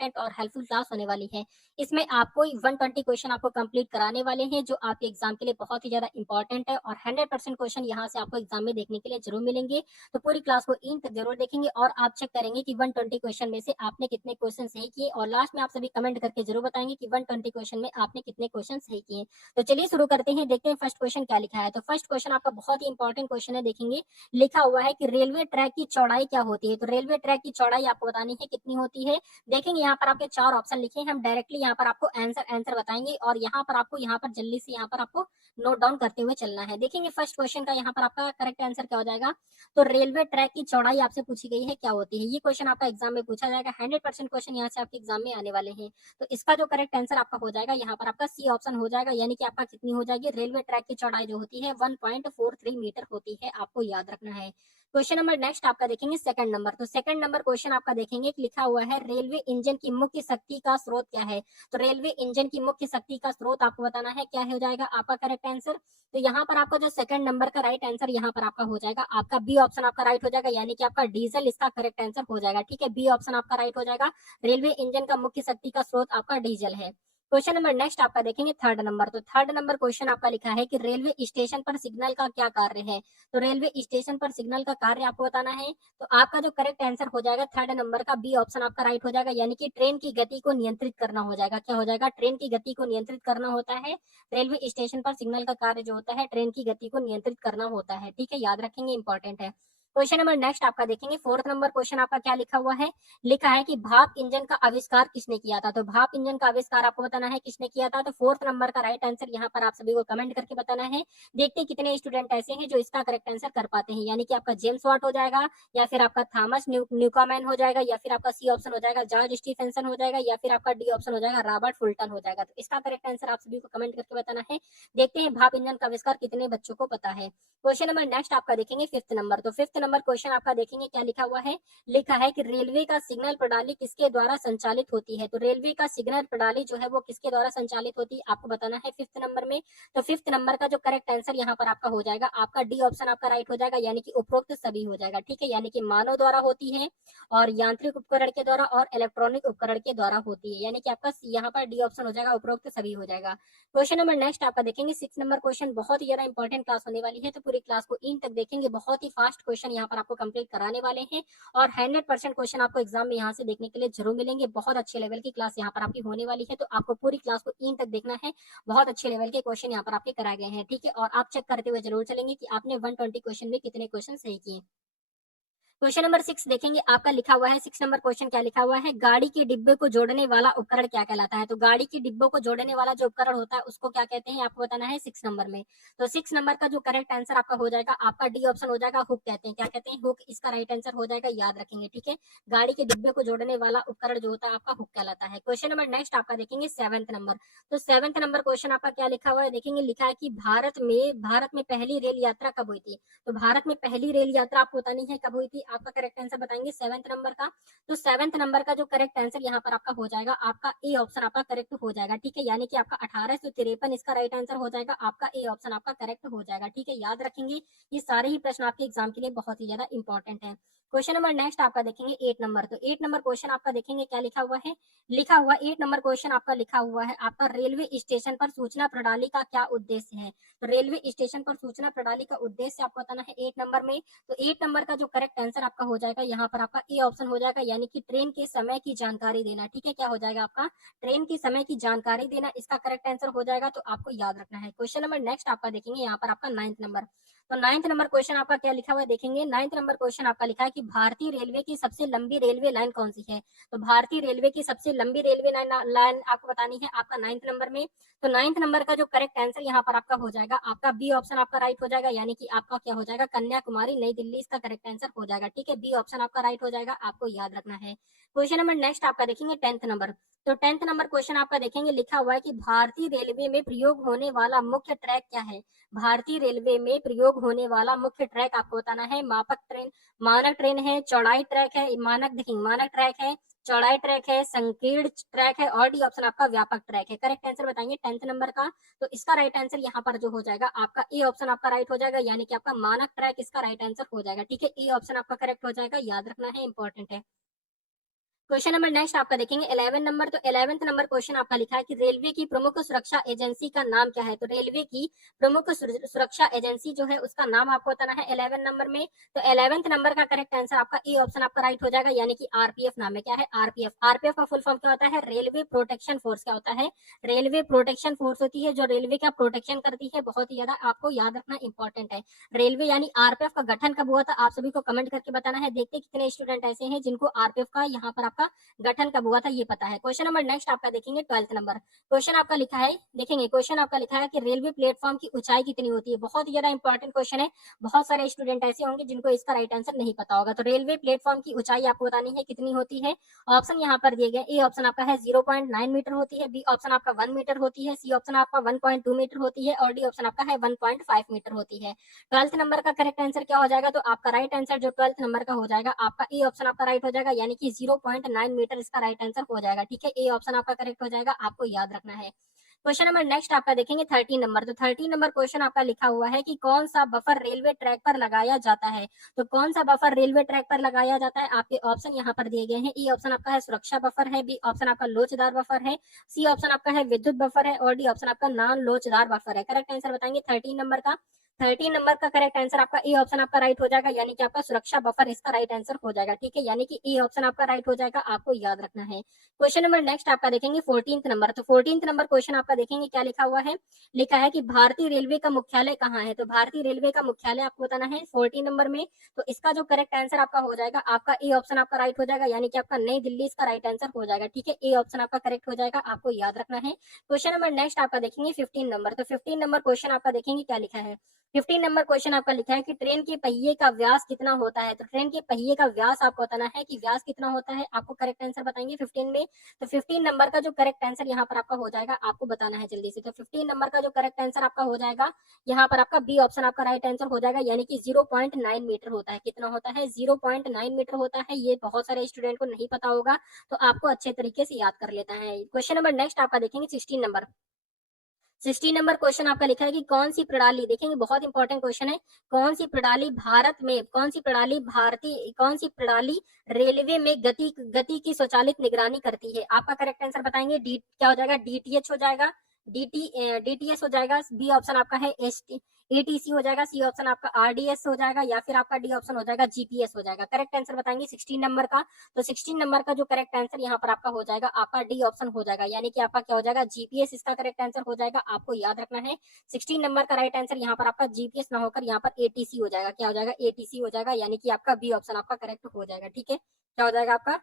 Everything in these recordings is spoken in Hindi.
इंपॉर्टेंट और हेल्पफुल क्लास होने वाली है। इसमें आपको 120 क्वेश्चन आपको कंप्लीट कराने वाले हैं, जो आपके एग्जाम के लिए बहुत ही ज्यादा इंपॉर्टेंट है और 100% क्वेश्चन यहाँ से आपको एग्जाम में देखने के लिए जरूर मिलेंगे। तो पूरी क्लास को इन तक जरूर देखेंगे और आप चेक करेंगे कि 120 क्वेश्चन में से आपने कितने क्वेश्चन सही किए, और लास्ट में आप सभी कमेंट करके जरूर बताएंगे कि 120 क्वेश्चन में आपने कितने क्वेश्चन सही किए। तो चलिए शुरू करते हैं, देखते हैं फर्स्ट क्वेश्चन क्या लिखा है। तो फर्स्ट क्वेश्चन आपका बहुत ही इंपॉर्टेंट क्वेश्चन है। देखेंगे लिखा हुआ है कि रेलवे ट्रैक की चौड़ाई क्या होती है। तो रेलवे ट्रैक की चौड़ाई आपको बतानी है कितनी होती है। देखेंगे यहाँ पर आपके 4 ऑप्शन लिखे हैं, हम डायरेक्टली यहाँ पर आपको आंसर बताएंगे और यहाँ पर आपको यहाँ पर जल्दी से यहाँ पर आपको नोट डाउन करते हुए चलना है। देखेंगे फर्स्ट क्वेश्चन का यहाँ पर आपका करेक्ट आंसर क्या हो जाएगा। तो रेलवे ट्रैक की चौड़ाई आपसे पूछी गई है क्या होती है, ये क्वेश्चन आपका एग्जाम में पूछा जाएगा। 100% क्वेश्चन यहाँ से आपके एग्जाम में आने वाले हैं। तो इसका जो करेक्ट आंसर आपका हो जाएगा यहाँ पर आपका सी ऑप्शन हो जाएगा, यानी कि आपका कितनी हो जाएगी, रेलवे ट्रैक की चौड़ाई जो होती है 1.43 मीटर होती है, आपको याद रखना है। क्वेश्चन नंबर नेक्स्ट आपका देखेंगे सेकंड नंबर। तो सेकंड नंबर क्वेश्चन आपका देखेंगे कि लिखा हुआ है रेलवे इंजन की मुख्य शक्ति का स्रोत क्या है। तो रेलवे इंजन की मुख्य शक्ति का स्रोत आपको बताना है, क्या हो जाएगा आपका करेक्ट आंसर। तो यहाँ पर आपका जो सेकंड नंबर का राइट आंसर यहाँ पर आपका हो जाएगा, आपका बी ऑप्शन आपका राइट हो जाएगा, यानी कि आपका डीजल इसका करेक्ट आंसर हो जाएगा। ठीक है, बी ऑप्शन आपका राइट हो जाएगा, रेलवे इंजन का मुख्य शक्ति का स्रोत आपका डीजल है। क्वेश्चन नंबर नेक्स्ट आपका देखेंगे थर्ड नंबर। तो थर्ड नंबर क्वेश्चन आपका लिखा है कि रेलवे स्टेशन पर सिग्नल का क्या कार्य है। तो रेलवे स्टेशन पर सिग्नल का कार्य आपको बताना है। तो आपका जो करेक्ट आंसर हो जाएगा थर्ड नंबर का बी ऑप्शन आपका राइट हो जाएगा, यानी कि ट्रेन की गति को नियंत्रित करना हो जाएगा। क्या हो जाएगा, ट्रेन की गति को नियंत्रित करना होता है। रेलवे स्टेशन पर सिग्नल का कार्य जो होता है ट्रेन की गति को नियंत्रित करना होता है। ठीक है, याद रखेंगे, इंपॉर्टेंट है। क्वेश्चन नंबर नेक्स्ट आपका देखेंगे फोर्थ नंबर क्वेश्चन आपका क्या लिखा हुआ है। लिखा है कि भाप इंजन का आविष्कार किसने किया था। तो भाप इंजन का आविष्कार आपको बताना है किसने किया था। तो फोर्थ नंबर का राइट आंसर यहाँ पर आप सभी को कमेंट करके बताना है। देखते हैं कितने स्टूडेंट ऐसे हैं जो इसका करेक्ट आंसर कर पाते हैं, यानी कि आपका जेम्स वाट हो जाएगा, या फिर आपका थॉमस न्यूकॉमैन हो जाएगा, या फिर आपका सी ऑप्शन हो जाएगा जॉर्ज स्टीफेंसन हो जाएगा, या फिर आपका डी ऑप्शन हो जाएगा रॉबर्ट फुल्टन हो जाएगा। तो इसका करेक्ट आंसर आप सभी को कमेंट करके बताना है। देखते हैं भाप इंजन का आविष्कार कितने बच्चों को पता है। क्वेश्चन नंबर नेक्स्ट आपका देखेंगे फिफ्थ नंबर। तो फिफ्थ नंबर क्वेश्चन आपका देखेंगे क्या लिखा हुआ है। लिखा है कि रेलवे का सिग्नल प्रणाली किसके द्वारा संचालित होती है। तो रेलवे का सिग्नल प्रणाली जो है वो किसके द्वारा संचालित होती है आपको बताना है फिफ्थ नंबर में। तो फिफ्थ नंबर का जो करेक्ट आंसर यहाँ पर आपका हो जाएगा, आपका डी ऑप्शन आपका राइट हो जाएगा, यानी कि उपरोक्त सभी हो जाएगा। ठीक है, यानी कि मानव द्वारा होती है और यांत्रिक उपकरण के द्वारा और इलेक्ट्रॉनिक उपकरण के द्वारा होती है, यानी कि आपका यहाँ पर डी ऑप्शन हो जाएगा, उपरोक्त सभी हो जाएगा। क्वेश्चन नंबर नेक्स्ट आपका देखेंगे 6 नंबर क्वेश्चन, बहुत ही ज्यादा इंपॉर्टेंट क्लास होने वाली है, तो पूरी क्लास को इन तक देखेंगे। बहुत ही फास्ट क्वेश्चन यहाँ पर आपको कंप्लीट कराने वाले हैं और 100% क्वेश्चन आपको एग्जाम में यहाँ से देखने के लिए जरूर मिलेंगे। बहुत अच्छे लेवल की क्लास यहाँ पर आपकी होने वाली है, तो आपको पूरी क्लास को इन तक देखना है। बहुत अच्छे लेवल के क्वेश्चन यहाँ पर आपके कराए गए हैं। ठीक है, और आप चेक करते हुए जरूर चलेंगे कि आपने 120 क्वेश्चन में कितने क्वेश्चन सही किए। क्वेश्चन नंबर 6 देखेंगे, आपका लिखा हुआ है 6 नंबर क्वेश्चन क्या लिखा हुआ है, गाड़ी के डिब्बे को जोड़ने वाला उपकरण क्या कहलाता है। तो गाड़ी के डिब्बों को जोड़ने वाला जो उपकरण होता है उसको क्या कहते हैं आपको बताना है 6 नंबर में। तो 6 नंबर का जो करेक्ट आंसर आपका हो जाएगा, आपका डी ऑप्शन हो जाएगा, हुक कहते हैं। क्या कहते हैं, हुक इसका राइट आंसर हो जाएगा, याद रखेंगे। ठीक है, गाड़ी के डिब्बे को जोड़ने वाला उपकरण जो होता है आपका हुक कहलाता है। क्वेश्चन नंबर नेक्स्ट आपका देखेंगे 7th नंबर। तो 7th नंबर क्वेश्चन आपका क्या लिखा हुआ है, देखेंगे लिखा है कि भारत में पहली रेल यात्रा कब हुई थी। तो भारत में पहली रेल यात्रा आपको बतानी है कब हुई थी, आपका करेक्ट आंसर बताएंगे 7th नंबर का। तो 7th नंबर का जो करेक्ट आंसर यहाँ पर आपका हो जाएगा, आपका ए ऑप्शन आपका करेक्ट हो जाएगा। ठीक है, यानी कि आपका 1853 इसका राइट आंसर हो जाएगा, आपका ए ऑप्शन आपका करेक्ट हो जाएगा। ठीक है, याद रखेंगे, ये सारे ही प्रश्न आपके एग्जाम के लिए बहुत ही ज्यादा इंपॉर्टेंट है। क्वेश्चन नंबर नेक्स्ट आपका देखेंगे 8 नंबर। तो 8 नंबर क्वेश्चन आपका देखेंगे क्या लिखा हुआ है। लिखा हुआ 8 नंबर क्वेश्चन आपका लिखा हुआ है, आपका रेलवे स्टेशन पर सूचना प्रणाली का क्या उद्देश्य है। तो रेलवे स्टेशन पर सूचना प्रणाली का उद्देश्य आपको बताना है 8 नंबर में। तो 8 नंबर का जो करेक्ट आंसर आपका हो जाएगा यहाँ पर आपका ए ऑप्शन हो जाएगा, यानी कि ट्रेन के समय की जानकारी देना। ठीक है, क्या हो जाएगा आपका ट्रेन की समय की जानकारी देना, इसका करेक्ट आंसर हो जाएगा, तो आपको याद रखना है। क्वेश्चन नंबर नेक्स्ट आपका देखेंगे यहाँ पर आपका 9th नंबर। तो 9th नंबर क्वेश्चन आपका क्या लिखा हुआ है, देखेंगे 9th नंबर क्वेश्चन आपका लिखा है कि भारतीय रेलवे की सबसे लंबी रेलवे लाइन कौन सी है। तो भारतीय रेलवे की सबसे लंबी रेलवे लाइन आपको बतानी है आपका 9th नंबर में। तो 9th नंबर का जो करेक्ट आंसर यहाँ पर आपका हो जाएगा, आपका बी ऑप्शन आपका राइट हो जाएगा, यानी कि आपका क्या हो जाएगा, कन्याकुमारी नई दिल्ली इसका करेक्ट आंसर हो जाएगा। ठीक है, बी ऑप्शन आपका राइट हो जाएगा, आपको याद रखना है। क्वेश्चन नंबर नेक्स्ट आपका देखेंगे 10th नंबर। तो 10th नंबर क्वेश्चन आपका देखेंगे लिखा हुआ है कि भारतीय रेलवे में प्रयोग होने वाला मुख्य ट्रैक क्या है। भारतीय रेलवे में प्रयोग होने वाला मुख्य ट्रैक आपको बताना है, मापक ट्रेन, मानक ट्रेन है, चौड़ाई ट्रैक है, मानक देखिए मानक ट्रैक है, चौड़ाई ट्रैक है, संकीर्ण ट्रैक है, और डी ऑप्शन आपका व्यापक ट्रैक है। करेक्ट आंसर बताएंगे 10th नंबर का। तो इसका राइट आंसर यहाँ पर जो हो जाएगा, आपका ए ऑप्शन आपका राइट हो जाएगा, यानी कि आपका मानक ट्रैक इसका राइट आंसर हो जाएगा। ठीक है, ए ऑप्शन आपका करेक्ट हो जाएगा, याद रखना है, इंपॉर्टेंट है। क्वेश्चन नंबर नेक्स्ट आपका देखेंगे 11 नंबर। तो 11th नंबर क्वेश्चन आपका लिखा है कि रेलवे की प्रमुख सुरक्षा एजेंसी का नाम क्या है। तो रेलवे की प्रमुख सुरक्षा एजेंसी जो है उसका नाम आपको बताना है 11 नंबर में। तो 11th नंबर का करेक्ट आंसर आपका ए ऑप्शन आपका राइट हो जाएगा, यानी कि आरपीएफ नाम है। क्या है? आरपीएफ। आरपीएफ का फुल फॉर्म क्या होता है? Railway protection force. क्या होता है? रेलवे प्रोटेक्शन फोर्स होती है जो रेलवे का प्रोटेक्शन करती है। बहुत ही ज्यादा आपको याद रखना इंपॉर्टेंट है। रेलवे यानी आरपीएफ का गठन कब हुआ था आप सभी को कमेंट करके बताना है। देखते हैं कितने स्टूडेंट ऐसे हैं जिनको आरपीएफ का यहाँ पर आपका गठन कब हुआ था ये पता है। क्वेश्चन नंबर नेक्स्ट आपका देखेंगे 12th नंबर। क्वेश्चन आपका लिखा है, देखेंगे क्वेश्चन आपका लिखा है कि रेलवे प्लेटफॉर्म की ऊंचाई कितनी होती है। बहुत ही ज्यादा इंपॉर्टेंट क्वेश्चन है। बहुत सारे स्टूडेंट ऐसे होंगे जिनको इसका राइट आंसर नहीं पता होगा। तो रेलवे प्लेटफॉर्म की ऊंचाई आपको बतानी है कितनी होती है। ऑप्शन यहाँ पर दिए गए। ए ऑप्शन आपका है 0.9 मीटर होती है, बी ऑप्शन आपका 1 मीटर होती है, सी ऑप्शन आपका 1.2 मीटर होती है और डी ऑप्शन आपका है 1.5 मीटर होती है। 12th नंबर का करेक्ट आंसर क्या हो जाएगा? तो आपका राइट आंसर जो 12th नंबर का हो जाएगा आपका ए ऑप्शन आपका राइट हो जाएगा, यानी कि 0.9 मीटर इसका राइट आंसर हो जाएगा। ठीक है, ए ऑप्शन आपका करेक्ट हो जाएगा, आपको याद रखना है। क्वेश्चन नंबर नेक्स्ट आपका देखेंगे 13 नंबर। तो 13 नंबर क्वेश्चन आपका लिखा हुआ है कि कौन सा बफर रेलवे ट्रैक पर लगाया जाता है। तो कौन सा बफर रेलवे ट्रैक पर लगाया जाता है आपके ऑप्शन यहाँ पर दिए गए हैं। ई ऑप्शन आपका है सुरक्षा बफर है, बी ऑप्शन आपका लोचदार बफर है, सी ऑप्शन आपका है विद्युत बफर है और डी ऑप्शन आपका नॉन लोचदार बफर है। करेक्ट आंसर बताएंगे 13 नंबर का। 13 नंबर का करेक्ट आंसर आपका ए ऑप्शन आपका राइट हो जाएगा, यानी कि आपका सुरक्षा बफर इसका राइट आंसर हो जाएगा। ठीक है, यानी कि ए ऑप्शन आपका राइट हो जाएगा, आपको याद रखना है। क्वेश्चन नंबर नेक्स्ट आपका देखेंगे 14th नंबर। तो 14th नंबर क्वेश्चन आपका देखेंगे क्या लिखा हुआ है। लिखा है कि भारतीय रेलवे का मुख्यालय कहाँ है। तो भारतीय रेलवे का मुख्यालय आपको बताना है 14 नंबर में। तो इसका जो करेक्ट आंसर आपका हो जाएगा आपका ए ऑप्शन आपका राइट हो जाएगा, यानी कि आपका नई दिल्ली इसका राइट आंसर हो जाएगा। ठीक है, ए ऑप्शन आपका करेक्ट हो जाएगा, आपको याद रखना है। क्वेश्चन नंबर नेक्स्ट आपका देखेंगे 15 नंबर। तो 15 नंबर क्वेश्चन आपका देखेंगे क्या लिखा है। 15 नंबर क्वेश्चन आपका लिखा है कि ट्रेन के पहिए का व्यास कितना होता है। तो ट्रेन के पहिए का व्यास आपको बताना है कि व्यास कितना होता है, आपको करेक्ट आंसर बताएंगे 15 में। तो 15 नंबर का जो करेक्ट आंसर यहाँ पर आपका हो जाएगा आपको बताना है जल्दी से। तो 15 नंबर का जो करेक्ट आंसर आपका हो जाएगा यहाँ पर आपका बी ऑप्शन आपका राइट आंसर हो जाएगा, यानी कि 0.9 मीटर होता है। कितना होता है? 0.9 मीटर होता है। ये बहुत सारे स्टूडेंट को नहीं पता होगा, तो आपको अच्छे तरीके से याद कर लेता है। क्वेश्चन नंबर नेक्स्ट आपका देखेंगे 16 नंबर। 16 नंबर क्वेश्चन आपका लिखा है कि कौन सी प्रणाली, देखेंगे बहुत इंपॉर्टेंट क्वेश्चन है, कौन सी प्रणाली रेलवे में गति की स्वचालित निगरानी करती है। आपका करेक्ट आंसर बताएंगे। डी क्या हो जाएगा? डीटीएच हो जाएगा, डीटीएस हो जाएगा, बी ऑप्शन आपका है एटीसी हो जाएगा, सी ऑप्शन आपका आरडीएस हो जाएगा या फिर आपका डी ऑप्शन हो जाएगा जीपीएस हो जाएगा। करेक्ट आंसर बताएंगे 16 नंबर का। तो 16 नंबर का जो करेक्ट आंसर यहाँ पर आपका हो जाएगा आपका डी ऑप्शन हो जाएगा, यानी कि आपका क्या हो जाएगा? जीपीएस इसका करेक्ट आंसर हो जाएगा, आपको याद रखना है। 16 नंबर का राइट आंसर यहाँ पर आपका जीपीएस ना होकर यहाँ पर एटीसी हो जाएगा। क्या हो जाएगा? एटीसी हो जाएगा, यानी कि आपका बी ऑप्शन आपका करेक्ट हो जाएगा। ठीक है, क्या हो जाएगा आपका?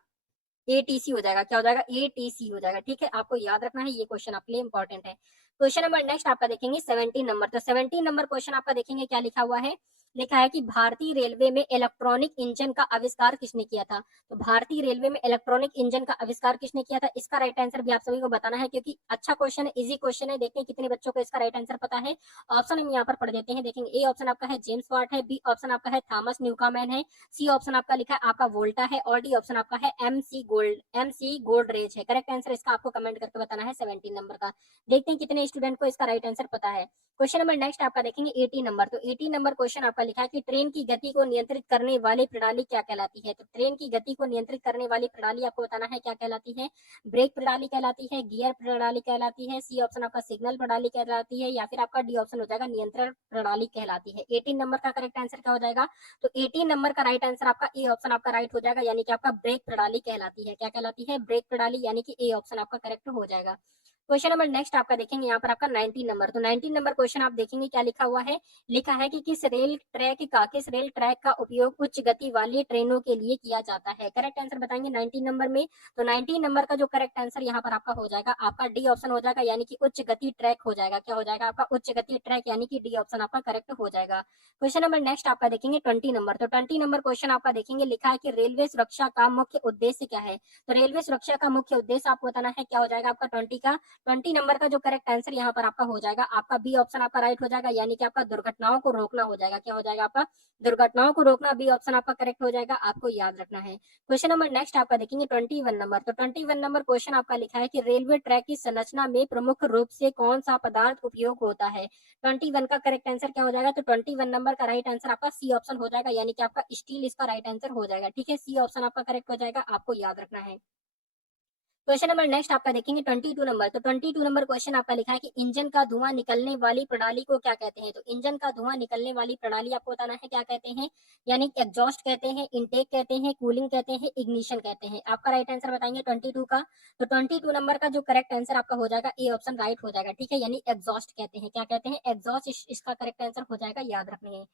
एटीसी हो जाएगा। क्या हो जाएगा? एटीसी हो जाएगा। ठीक है, आपको याद रखना है, ये क्वेश्चन आपके लिए इंपॉर्टेंट है। क्वेश्चन नंबर नेक्स्ट आपका देखेंगे 17 नंबर। तो 17 नंबर क्वेश्चन आपका देखेंगे क्या लिखा हुआ है। लिखा है कि भारतीय रेलवे में इलेक्ट्रॉनिक इंजन का आविष्कार किसने किया था। तो भारतीय रेलवे में इलेक्ट्रॉनिक इंजन का आविष्कार किसने किया था, इसका राइट आंसर भी आप सभी को बताना है, क्योंकि अच्छा क्वेश्चन है, इजी क्वेश्चन है। देखते हैं कितने बच्चों को इसका राइट आंसर पता है। ऑप्शन हम यहाँ पर पढ़ देते हैं। देखेंगे ए ऑप्शन आपका है जेम्स वाट है, बी ऑप्शन आपका है थॉमस न्यूकामैन है, सी ऑप्शन आपका लिखा है आपका वोल्टा है और डी ऑप्शन आपका है एम सी गोल्डरेज है। करेक्ट आंसर इसका आपको कमेंट करके बताना है 17 नंबर का। देखते हैं कितने स्टूडेंट को इसका राइट आंसर पता है। क्वेश्चन नंबर नेक्स्ट आपका देखेंगे 18 नंबर। तो 18 नंबर क्वेश्चन आपका लिखा है कि ट्रेन की गति को नियंत्रित करने वाली प्रणाली क्या कहलाती है। तो ट्रेन की गति को नियंत्रित करने वाली प्रणाली आपको बताना है क्या कहलाती है। ब्रेक प्रणाली कहलाती है, गियर प्रणाली कहलाती है, सी ऑप्शन आपका सिग्नल प्रणाली कहलाती है या फिर आपका डी ऑप्शन हो जाएगा नियंत्रण प्रणाली कहलाती है। 18 नंबर का करेक्ट आंसर क्या हो जाएगा। तो 18 नंबर का राइट आंसर आपका ए ऑप्शन आपका राइट हो जाएगा, यानी कि आपका ब्रेक प्रणाली कहलाती है। क्या कहलाती है? ब्रेक प्रणाली, यानी कि ए ऑप्शन आपका करेक्ट हो जाएगा। क्वेश्चन नंबर नेक्स्ट आपका देखेंगे यहाँ पर आपका 19 नंबर। तो 19 नंबर क्वेश्चन आप देखेंगे क्या लिखा हुआ है। लिखा है कि किस रेल ट्रैक का उपयोग उच्च गति वाली ट्रेनों के लिए किया जाता है। करेक्ट आंसर बताएंगे 19 नंबर में। तो 19 नंबर का जो करेक्ट आंसर यहाँ पर आपका हो जाएगा आपका डी ऑप्शन हो जाएगा, यानी कि उच्च गति ट्रैक हो जाएगा। क्या हो जाएगा आपका? उच्च गति ट्रैक, यानी कि डी ऑप्शन आपका करेक्ट हो जाएगा। क्वेश्चन नंबर नेक्स्ट आपका देखेंगे 20 नंबर। तो 20 नंबर क्वेश्चन आपका देखेंगे लिखा है कि रेलवे सुरक्षा का मुख्य उद्देश्य क्या है। तो रेलवे सुरक्षा का मुख्य उद्देश्य आपको बताना है। क्या हो जाएगा आपका 20 नंबर का जो करेक्ट आंसर यहाँ पर आपका हो जाएगा आपका बी ऑप्शन आपका राइट हो जाएगा, यानी कि आपका दुर्घटनाओं को रोकना हो जाएगा। क्या हो जाएगा आपका? दुर्घटनाओं को रोकना, बी ऑप्शन आपका करेक्ट हो जाएगा, आपको याद रखना है। क्वेश्चन नंबर नेक्स्ट आपका देखेंगे 21 नंबर। तो 21 नंबर क्वेश्चन आपका लिखा है कि रेलवे ट्रैक की संरचना में प्रमुख रूप से कौन सा पदार्थ उपयोग होता है। 21 का करेक्ट आंसर क्या हो जाएगा। तो 21 नंबर का राइट आंसर आपका सी ऑप्शन हो जाएगा, यानी कि आपका स्टील इसका राइट आंसर हो जाएगा। ठीक है, सी ऑप्शन आपका करेक्ट हो जाएगा, आपको याद रखना है। क्वेश्चन नंबर नेक्स्ट आपका देखेंगे 22 नंबर। तो 22 नंबर क्वेश्चन आपका लिखा है कि इंजन का धुआं निकलने वाली प्रणाली को क्या कहते हैं? तो इंजन का धुआं निकलने वाली प्रणाली आपको बताना है क्या कहते हैं, यानी एग्जॉस्ट कहते हैं, इनटेक कहते हैं, कूलिंग कहते हैं, इग्निशन कहते हैं। आपका राइट आंसर बताएंगे 22 का। तो 22 नंबर का जो करेक्ट आंसर आपका हो जाएगा ए ऑप्शन राइट हो जाएगा, ठीक है, यानी एग्जॉस्ट कहते हैं। क्या कहते हैं? एग्जॉस्ट, इसका करेक्ट आंसर हो जाएगा, याद रखनी है।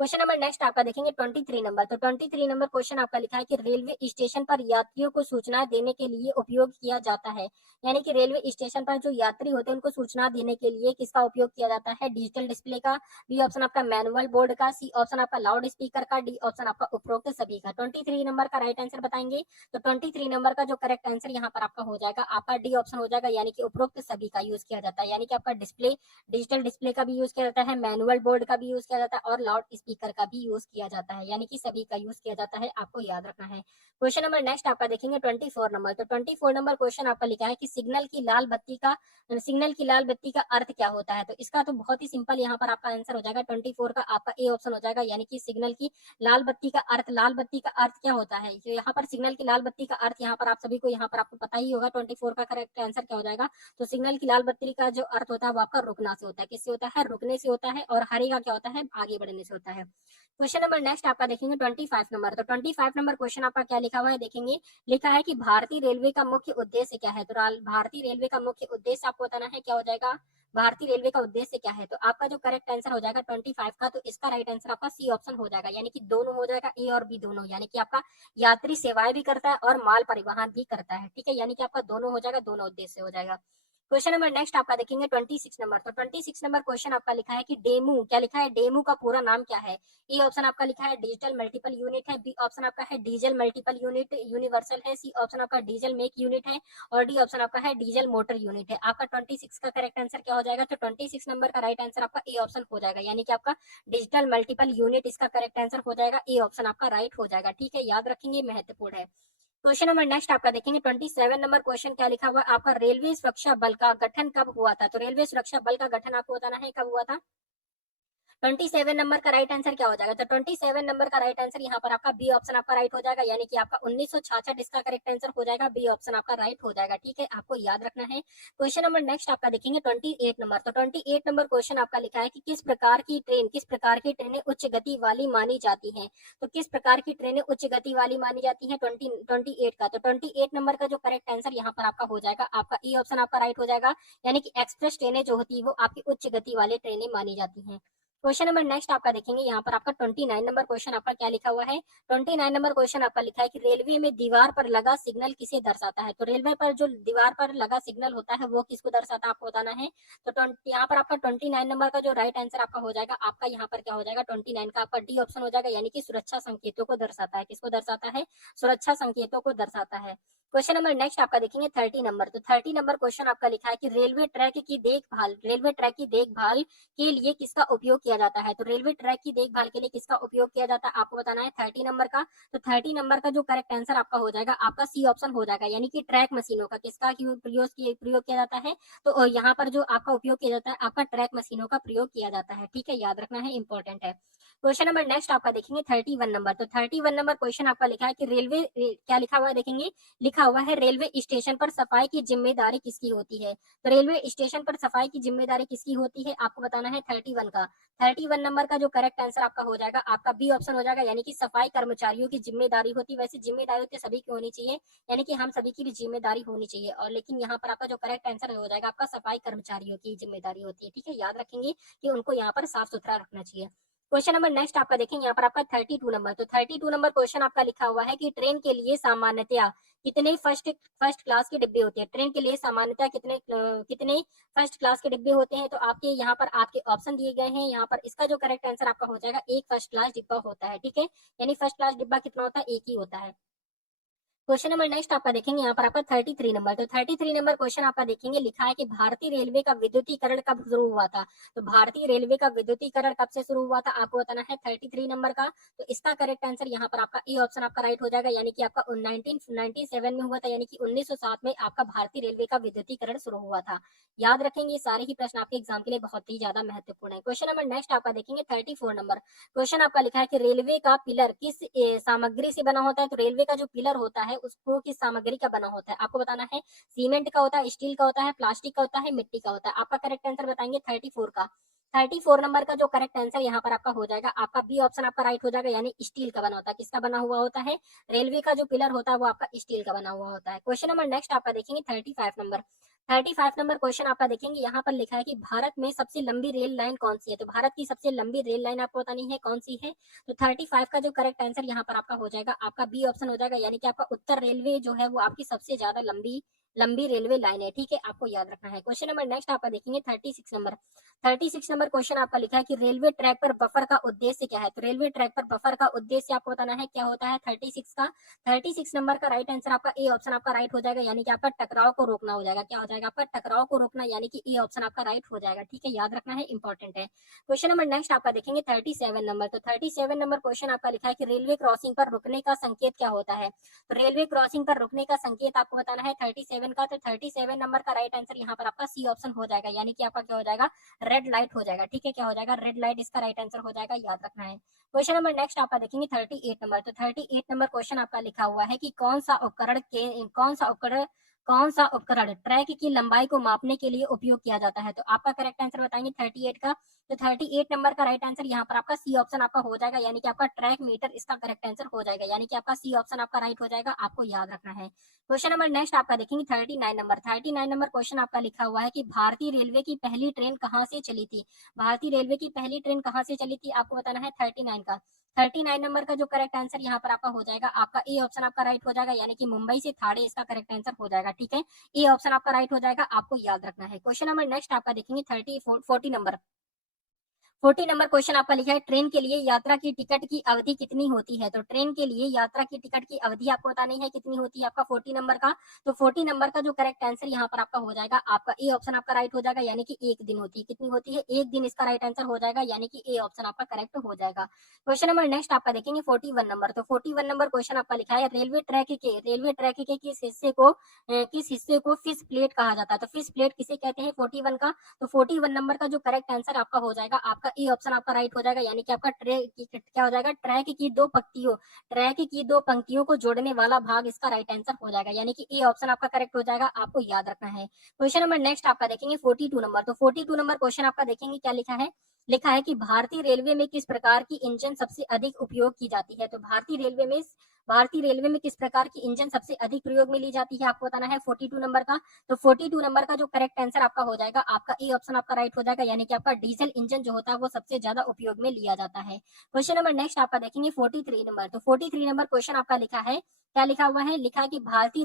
क्वेश्चन नंबर नेक्स्ट आपका देखेंगे 23 नंबर। तो 23 नंबर क्वेश्चन आपका लिखा है कि रेलवे स्टेशन पर यात्रियों को सूचना देने के लिए उपयोग किया जाता है, यानी कि रेलवे स्टेशन पर जो यात्री होते हैं उनको सूचना देने के लिए किसका उपयोग किया जाता है? डिजिटल डिस्प्ले का, बी ऑप्शन आपका मैनुअल बोर्ड का, सी ऑप्शन आपका लाउड स्पीकर का, डी ऑप्शन आपका उपरोक्त सभी का। 23 नंबर का राइट आंसर बताएंगे। तो 23 नंबर का जो करेक्ट आंसर यहाँ पर आपका हो जाएगा, आपका डी ऑप्शन हो जाएगा, यानी कि उपरोक्त सभी का यूज किया जाता है, यानी कि आपका डिस्प्ले, डिजिटल डिस्प्ले का भी यूज किया जाता है, मैनुअल बोर्ड का भी यूज किया जाता है और लाउड स्पीकर का भी यूज किया जाता है, यानी कि सभी का यूज किया जाता है, आपको याद रखना है। क्वेश्चन नंबर नेक्स्ट आपका देखेंगे 24 नंबर। तो 24 नंबर क्वेश्चन आपका लिखा है कि सिग्नल की लाल बत्ती का अर्थ क्या होता है? तो इसका तो बहुत ही सिंपल यहाँ पर आपका आंसर हो जाएगा 24 का, आपका ए ऑप्शन हो जाएगा, यानी कि सिग्नल की लाल बत्ती का अर्थ, लाल बत्ती का अर्थ क्या होता है? तो यहाँ पर सिग्नल की लाल बत्ती का अर्थ यहाँ पर आप सभी को यहाँ पर आपको पता ही होगा, 24 का करेक्ट आंसर क्या हो जाएगा? तो सिग्नल की लाल बत्ती का जो अर्थ होता है वो आपका रुकना से होता है, किससे होता है? रुकने से होता है, और हरे का क्या होता है? आगे बढ़ने से होता है। क्वेश्चन नंबर नेक्स्ट आपका देखेंगे 25 नंबर। तो 25 नंबर क्वेश्चन आपका क्या लिखा हुआ है देखेंगे, लिखा है कि भारतीय रेलवे का मुख्य उद्देश्य क्या है? तो भारतीय रेलवे का मुख्य उद्देश्य आपको बताना है क्या हो जाएगा, भारतीय रेलवे का उद्देश्य क्या है? तो आपका जो करेक्ट आंसर हो जाएगा 25 का, तो इसका राइट आंसर आपका सी ऑप्शन हो जाएगा, यानी कि दोनों हो जाएगा, ए और बी दोनों, यानी कि आपका यात्री सेवाएं भी करता है और माल परिवहन भी करता है, ठीक है, यानी कि आपका दोनों हो जाएगा, दोनों उद्देश्य हो जाएगा। क्वेश्चन नंबर नेक्स्ट आपका देखेंगे 26 नंबर। तो 26 नंबर क्वेश्चन आपका लिखा है कि डेमू, क्या लिखा है? डेमू का पूरा नाम क्या है? ए ऑप्शन आपका लिखा है डिजिटल मल्टीपल यूनिट है, बी ऑप्शन आपका है डीजल मल्टीपल यूनिट यूनिवर्सल है, सी ऑप्शन आपका डीजल मेक यूनिट है, और डी ऑप्शन आपका है डीजल मोटर यूनिट है। आपका 26 का करेक्ट आंसर क्या हो जाएगा? तो 26 नंबर का राइट आंसर आपका ए ऑप्शन हो जाएगा, यानी कि आपका डिजिटल मल्टीपल यूनिट इसका करेक्ट आंसर हो जाएगा, ए ऑप्शन आपका राइट हो जाएगा, ठीक है, याद रखेंगे, महत्वपूर्ण है। क्वेश्चन नंबर नेक्स्ट आपका देखेंगे 27 नंबर क्वेश्चन क्या लिखा हुआ है आपका, रेलवे सुरक्षा बल का गठन कब हुआ था? तो रेलवे सुरक्षा बल का गठन आपको बताना है कब हुआ था। 27 नंबर का राइट आंसर क्या हो जाएगा? तो 27 नंबर का राइट आंसर यहाँ पर आपका बी ऑप्शन आपका राइट हो जाएगा, यानी कि आपका 1966 इसका करेक्ट आंसर हो जाएगा, बी ऑप्शन आपका राइट हो जाएगा, ठीक है, आपको याद रखना है। क्वेश्चन नंबर नेक्स्ट आपका देखेंगे 28 नंबर। तो 28 नंबर क्वेश्चन आपका लिखा है कि किस प्रकार की ट्रेनें उच्च गति वाली मानी जाती हैं? तो किस प्रकार की ट्रेनें उच्च गति वाली मानी जाती है 28 का? तो 28 नंबर का जो करेक्ट आंसर यहाँ पर आपका हो जाएगा, आपका ई ऑप्शन आपका राइट हो जाएगा, यानी कि एक्सप्रेस ट्रेनें जो होती है वो आपकी उच्च गति वाली ट्रेनें मानी जाती हैं। क्वेश्चन नंबर नेक्स्ट आपका देखेंगे यहाँ पर आपका 29 नंबर क्वेश्चन आपका क्या लिखा हुआ है। 29 नंबर क्वेश्चन आपका लिखा है कि रेलवे में दीवार पर लगा सिग्नल किसे दर्शाता है? तो रेलवे पर जो दीवार पर लगा सिग्नल होता है वो किसको दर्शाता है आपको बताना है। तो यहाँ पर आपका 29 नंबर का जो राइट आंसर आपका हो जाएगा, आपका यहाँ पर क्या हो जाएगा 29 का आपका डी ऑप्शन हो जाएगा, यानी कि सुरक्षा संकेतों को दर्शाता है, किसको दर्शाता है? सुरक्षा संकेतों को दर्शाता है। क्वेश्चन नंबर नेक्स्ट आपका देखेंगे 30 नंबर। तो 30 नंबर क्वेश्चन आपका लिखा है कि रेलवे ट्रैक की देखभाल के लिए किसका उपयोग किया जाता है? तो रेलवे ट्रैक की देखभाल के लिए किसका उपयोग किया जाता है आपको बताना है 30 नंबर का। तो 30 नंबर का जो करेक्ट आंसर आपका हो जाएगा, आपका सी ऑप्शन हो जाएगा, यानी कि ट्रैक मशीनों का किसका प्रयोग किया जाता है। तो यहाँ पर जो आपका उपयोग किया जाता है, आपका ट्रैक मशीनों का प्रयोग किया जाता है, ठीक है, याद रखना है, इंपॉर्टेंट है। क्वेश्चन नंबर नेक्स्ट आपका देखेंगे 31 नंबर। तो 31 नंबर क्वेश्चन आपका लिखा है कि क्या लिखा हुआ है देखेंगे, लिखा हुआ है रेलवे स्टेशन पर सफाई की जिम्मेदारी किसकी होती है? तो रेलवे स्टेशन पर सफाई की जिम्मेदारी किसकी होती है आपको बताना है 31 का। 31 नंबर का जो करेक्ट आंसर आपका हो जाएगा, आपका बी ऑप्शन हो जाएगा, यानी कि सफाई कर्मचारियों की जिम्मेदारी होती। वैसे जिम्मेदारी तो सभी की होनी चाहिए, यानी कि हम सभी की भी जिम्मेदारी होनी चाहिए, और लेकिन यहाँ पर आपका जो करेक्ट आंसर हो जाएगा, आपका सफाई कर्मचारियों की जिम्मेदारी होती है, ठीक है, याद रखेंगे कि उनको यहाँ पर साफ सुथरा रखना चाहिए। क्वेश्चन नंबर नेक्स्ट आपका देखेंगे यहाँ पर आपका 32 नंबर। तो 32 नंबर क्वेश्चन आपका लिखा हुआ है कि ट्रेन के लिए सामान्यतया कितने फर्स्ट क्लास के डिब्बे होते हैं? ट्रेन के लिए सामान्यतः कितने फर्स्ट क्लास के डिब्बे होते हैं? तो आपके यहाँ पर आपके ऑप्शन दिए गए हैं, यहाँ पर इसका जो करेक्ट आंसर आपका हो जाएगा, एक फर्स्ट क्लास डिब्बा होता है, ठीक है, यानी फर्स्ट क्लास डिब्बा कितना होता है? एक ही होता है। क्वेश्चन नंबर नेक्स्ट आपका देखेंगे यहाँ पर आपका 33 नंबर। तो 33 नंबर क्वेश्चन आपका देखेंगे, लिखा है कि भारतीय रेलवे का विद्युतीकरण कब शुरू हुआ था? तो भारतीय रेलवे का विद्युतीकरण कब से शुरू हुआ था आपको बताना है 33 नंबर का। तो इसका करेक्ट आंसर यहाँ पर आपका ए ऑप्शन आपका राइट हो जाएगा, यानी कि आपका 1997 में हुआ था, यानी कि 1907 में आपका भारतीय रेलवे का विद्युतीकरण शुरू हुआ था। याद रखेंगे, सारे ही प्रश्न आपके एग्जाम के लिए बहुत ही ज्यादा महत्वपूर्ण है। क्वेश्चन नंबर नेक्स्ट आपका देखेंगे 34 नंबर। क्वेश्चन आपका लिखा है कि रेलवे का पिलर किस सामग्री से बना होता है? तो रेलवे का जो पिलर होता है है उसको किस सामग्री का बना होता है। आपको बताना है सीमेंट का होता है, स्टील का होता है, प्लास्टिक का होता है, मिट्टी का होता है। आपका करेक्ट आंसर बताएंगे 34 का। 34 नंबर का जो करेक्ट आंसर यहाँ पर आपका हो जाएगा, आपका बी ऑप्शन आपका राइट हो जाएगा, यानी स्टील का बना होता है। किसका बना हुआ होता है? रेलवे का जो पिलर होता है वो आपका स्टील का बना हुआ होता है। क्वेश्चन नंबर नेक्स्ट आपका देखेंगे 35 नंबर। 35 नंबर क्वेश्चन आपका देखेंगे, यहाँ पर लिखा है कि भारत में सबसे लंबी रेल लाइन कौन सी है। तो भारत की सबसे लंबी रेल लाइन आपको बतानी है कौन सी है। तो 35 का जो करेक्ट आंसर यहाँ पर आपका हो जाएगा, आपका बी ऑप्शन हो जाएगा, यानी कि आपका उत्तर रेलवे जो है वो आपकी सबसे ज्यादा लंबी लंबी रेलवे लाइन है। ठीक है, आपको याद रखना है। क्वेश्चन नंबर नेक्स्ट आपका देखेंगे 36 नंबर। 36 नंबर क्वेश्चन आपका लिखा है कि रेलवे ट्रैक पर बफर का उद्देश्य क्या है। तो रेलवे ट्रैक पर बफर का उद्देश्य आपको बताना है क्या होता है 36 का। 36 नंबर का राइट आंसर आपका ए ऑप्शन आपका राइट हो जाएगा, यानी कि आपका टकराव को रोकना हो जाएगा। क्या हो जाएगा आपका? टकराव को रोकना, यानी कि ए ऑप्शन आपका राइट हो जाएगा। ठीक है, याद रखना है, इंपॉर्टेंट है। क्वेश्चन नंबर नेक्स्ट आपका देखेंगे 37 नंबर। तो 37 नंबर क्वेश्चन आपका लिखा है कि रेलवे क्रॉसिंग पर रुकने का संकेत क्या होता है। तो रेलवे क्रॉसिंग पर रुकने का संकेत आपको बताना है 37 का। तो 37 नंबर का राइट आंसर यहाँ पर आपका सी ऑप्शन हो जाएगा, यानी कि आपका क्या हो जाएगा? रेड लाइट हो जाएगा। ठीक है, क्या हो जाएगा? रेड लाइट इसका राइट आंसर हो जाएगा, याद रखना है। क्वेश्चन नंबर नेक्स्ट आपका देखेंगे 38 नंबर। तो 38 नंबर क्वेश्चन आपका लिखा हुआ है कि कौन सा उपकरण ट्रैक की लंबाई को मापने के लिए उपयोग किया जाता है। तो आपका करेक्ट आंसर बताएंगे 38 का। तो 38 नंबर का राइट आंसर यहाँ पर आपका सी ऑप्शन आपका हो जाएगा, यानी कि आपका ट्रैक मीटर इसका करेक्ट आंसर हो जाएगा, यानी कि आपका सी ऑप्शन आपका राइट हो जाएगा, आपको याद रखना है। क्वेश्चन नंबर नेक्स्ट आपका देखेंगे 39 नंबर। 39 नंबर क्वेश्चन आपका लिखा हुआ है कि भारतीय रेलवे की पहली ट्रेन कहाँ से चली थी। भारतीय रेलवे की पहली ट्रेन कहाँ से चली थी, आपको बताना है 39 का। 39 नंबर का जो करेक्ट आंसर यहाँ पर आपका हो जाएगा, आपका ए ऑप्शन आपका राइट हो जाएगा, यानी कि मुंबई से थाने इसका करेक्ट आंसर हो जाएगा। ठीक है, ए ऑप्शन आपका राइट हो जाएगा, आपको याद रखना है। क्वेश्चन नंबर नेक्स्ट आपका देखेंगे 40 नंबर। 40 नंबर क्वेश्चन आपका लिखा है ट्रेन के लिए यात्रा की टिकट की अवधि कितनी होती है। तो ट्रेन के लिए यात्रा की टिकट की अवधि आपको बतानी है कितनी होती है आपका 40 नंबर का। तो 40 नंबर का जो करेक्ट आंसर यहाँ पर आपका हो जाएगा, आपका ए ऑप्शन आपका राइट हो जाएगा, यानी कि एक दिन होती है। कितनी होती है? एक दिन इसका राइट आंसर हो जाएगा, यानी कि ए ऑप्शन आपका करेक्ट हो जाएगा। क्वेश्चन नंबर नेक्स्ट आपका देखेंगे 41 नंबर। तो 41 नंबर क्वेश्चन आपका लिखा है रेलवे ट्रैक के किस हिस्से को फिश प्लेट कहा जाता है। तो फिश प्लेट किसे कहते हैं 41 का। तो 41 नंबर का जो करेक्ट आंसर आपका हो जाएगा, आपका ए ऑप्शन आपका राइट हो जाएगा, यानी कि आपका क्या हो जाएगा? ट्रैक की दो पंक्तियों को जोड़ने वाला भाग इसका राइट आंसर हो जाएगा, यानी कि ए ऑप्शन आपका करेक्ट हो जाएगा, आपको याद रखना है। क्वेश्चन नंबर नेक्स्ट आपका देखेंगे 42 नंबर। तो 42 नंबर क्वेश्चन आपका देखेंगे क्या लिखा है कि भारतीय रेलवे में किस प्रकार की इंजन सबसे अधिक उपयोग की जाती है। तो भारतीय रेलवे में किस प्रकार की इंजन सबसे अधिक प्रयोग में ली जाती है, आपको बताना है 42 नंबर का। तो 42 नंबर का जो करेक्ट आंसर आपका हो जाएगा, आपका ए ऑप्शन आपका राइट हो जाएगा, यानी कि आपका डीजल इंजन जो होता है वो सबसे ज्यादा उपयोग में लिया जाता है। क्वेश्चन नंबर नेक्स्ट आपका देखेंगे 43 नंबर। तो 43 नंबर क्वेश्चन आपका लिखा है क्या लिखा हुआ है? लिखा है कि भारतीय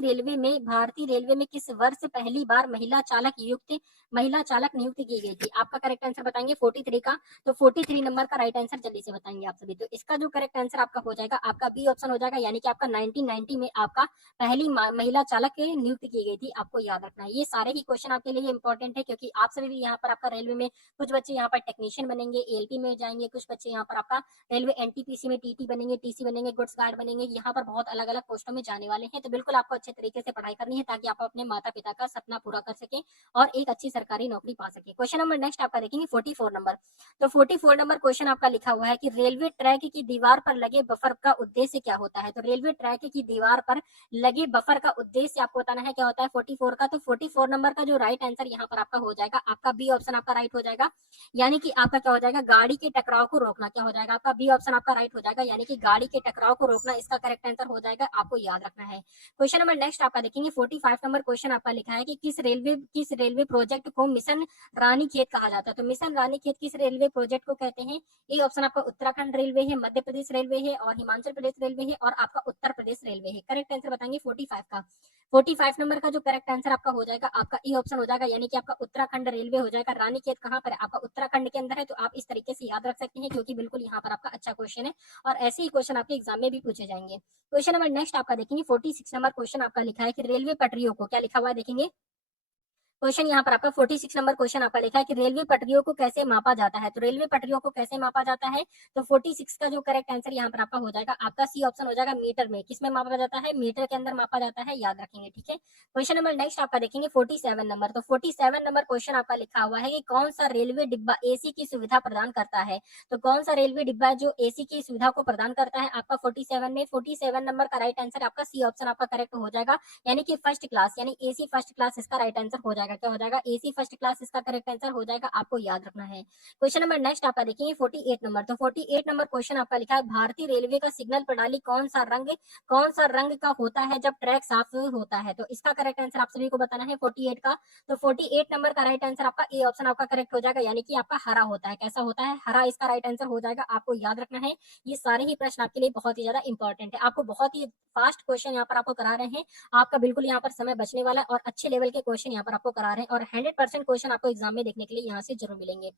रेलवे में किस वर्ष पहली बार महिला चालक नियुक्त की गई थी। आपका करेक्ट आंसर बताएंगे 43 का। तो 43 नंबर का राइट आंसर जल्दी से बताएंगे आप सभी। तो इसका जो करेक्ट आंसर आपका हो जाएगा, आपका बी ऑप्शन हो जाएगा, यानी कि आपका 1990 में आपका पहली महिला चालक नियुक्त की गई थी, आपको याद रखना है। ये सारे ही क्वेश्चन आपके लिए इंपॉर्टेंट है, क्योंकि आप सभी भी यहाँ पर आपका रेलवे में कुछ बच्चे यहाँ पर टेक्नीशियन बनेंगे, एएलपी में जाएंगे, कुछ बच्चे यहाँ पर आपका रेलवे एनटीपीसी में टीटी बनेंगे, टीसी बनेंगे, गुड्स गार्ड बनेंगे। यहाँ पर बहुत अलग अलग पोस्टों में जाने वाले हैं, तो बिल्कुल आपको अच्छे तरीके से पढ़ाई करनी है, ताकि आप अपने माता पिता का सपना पूरा कर सके और एक अच्छी सरकारी नौकरी पा सके। क्वेश्चन नंबर नेक्स्ट आपका देखेंगे 44 नंबर। तो 44 नंबर क्वेश्चन आपका लिखा हुआ है कि रेलवे ट्रैक की दीवार पर लगे बफर का उद्देश्य क्या होता है। तो रेलवे ट्रैक की दीवार पर लगे बफर का उद्देश्य आपको बताना है क्या होता है 44 का। तो 44 नंबर का जो राइट आंसर यहाँ पर आपका हो जाएगा, आपका बी ऑप्शन आपका राइट हो जाएगा, यानी कि आपका क्या हो जाएगा? गाड़ी के टकराव को रोकना। क्या हो जाएगा? आपका बी ऑप्शन आपका राइट हो जाएगा, यानी कि गाड़ी के टकराव को रोकना इसका करेक्ट आंसर हो जाएगा, आपको याद रखना है। क्वेश्चन नंबर नेक्स्ट आपका देखेंगे 45 नंबर क्वेश्चन आपका लिखा है कि किस रेलवे प्रोजेक्ट को मिशन रानीखेत कहा जाता है। तो मिशन रानीखेत किस रेलवे प्रोजेक्ट को कहते हैं? ए ऑप्शन आपका उत्तराखंड रेलवे है, मध्य प्रदेश रेलवे है, और हिमाचल प्रदेश रेलवे है, और आपका उत्तर प्रदेश रेलवे है। करेक्ट आंसर बताएंगे 45 का। 45 नंबर का जो करेक्ट आंसर आपका हो जाएगा, आपका ए ऑप्शन हो जाएगा, यानी कि आपका उत्तराखंड रेलवे हो जाएगा। रानीखेत कहाँ पर है? आपका उत्तराखंड के अंदर है। तो आप इस तरीके से याद रख सकते हैं, क्योंकि बिल्कुल यहाँ पर आपका अच्छा क्वेश्चन है, और ऐसे ही क्वेश्चन आपके एग्जाम में भी पूछे जाएंगे। क्वेश्चन नंबर नेक्स्ट आपका देखेंगे 46 नंबर क्वेश्चन आपका लिखा है कि रेलवे पटरियों को, क्या लिखा हुआ है देखेंगे, क्वेश्चन यहाँ पर आपका 46 नंबर क्वेश्चन आपका लिखा है कि रेलवे पटरियों को कैसे मापा जाता है। तो रेलवे पटरियों को कैसे मापा जाता है, तो 46 का जो करेक्ट आंसर यहाँ पर आपका हो जाएगा, आपका सी ऑप्शन हो जाएगा मीटर में। किसमें मापा जाता है, मीटर के अंदर मापा जाता है, याद रखेंगे, ठीक है। क्वेश्चन नंबर नेक्स्ट आपका देखेंगे 47 नंबर। तो 47 नंबर क्वेश्चन आपका लिखा हुआ है कि कौन सा रेलवे डिब्बा एसी की सुविधा प्रदान करता है। तो कौन सा रेलवे डिब्बा है जो एसी की सुविधा को प्रदान करता है आपका 47 में। 47 नंबर का राइट आंसर आपका सी ऑप्शन आपका करेक्ट हो जाएगा, यानी कि फर्स्ट क्लास, यानी एसी फर्स्ट क्लास इसका राइट आंसर हो जाएगा। क्या हो जाएगा, एसी फर्स्ट क्लास इसका करेक्ट आंसर हो जाएगा, आपको याद रखना है। क्वेश्चन नंबर नेक्स्ट आपका देखेंगे 48 नंबर। तो 48 नंबर क्वेश्चन आपका लिखा है भारतीय रेलवे का सिग्नल प्रणाली कौन सा रंग का होता है जब ट्रैक साफ होता है। तो इसका करेक्ट आंसर आप सभी को बताना है 48 का। तो 48 नंबर का राइट आंसर आपका ए ऑप्शन आपका करेक्ट हो जाएगा, यानी कि आपका हरा होता है। कैसा होता है, हरा इसका राइट आंसर हो जाएगा, आपको याद रखना है। ये सारे ही प्रश्न आपके लिए बहुत ही ज्यादा इंपॉर्टेंट है, आपको बहुत ही फास्ट क्वेश्चन यहाँ पर आपको करा रहे हैं, आपका बिल्कुल यहाँ पर समय बचने वाला है और अच्छे लेवल के क्वेश्चन यहाँ पर आपको करा रहे हैं और 100% क्वेश्चन आपको एग्जाम में देखने के लिए यहाँ से जरूर मिलेंगे।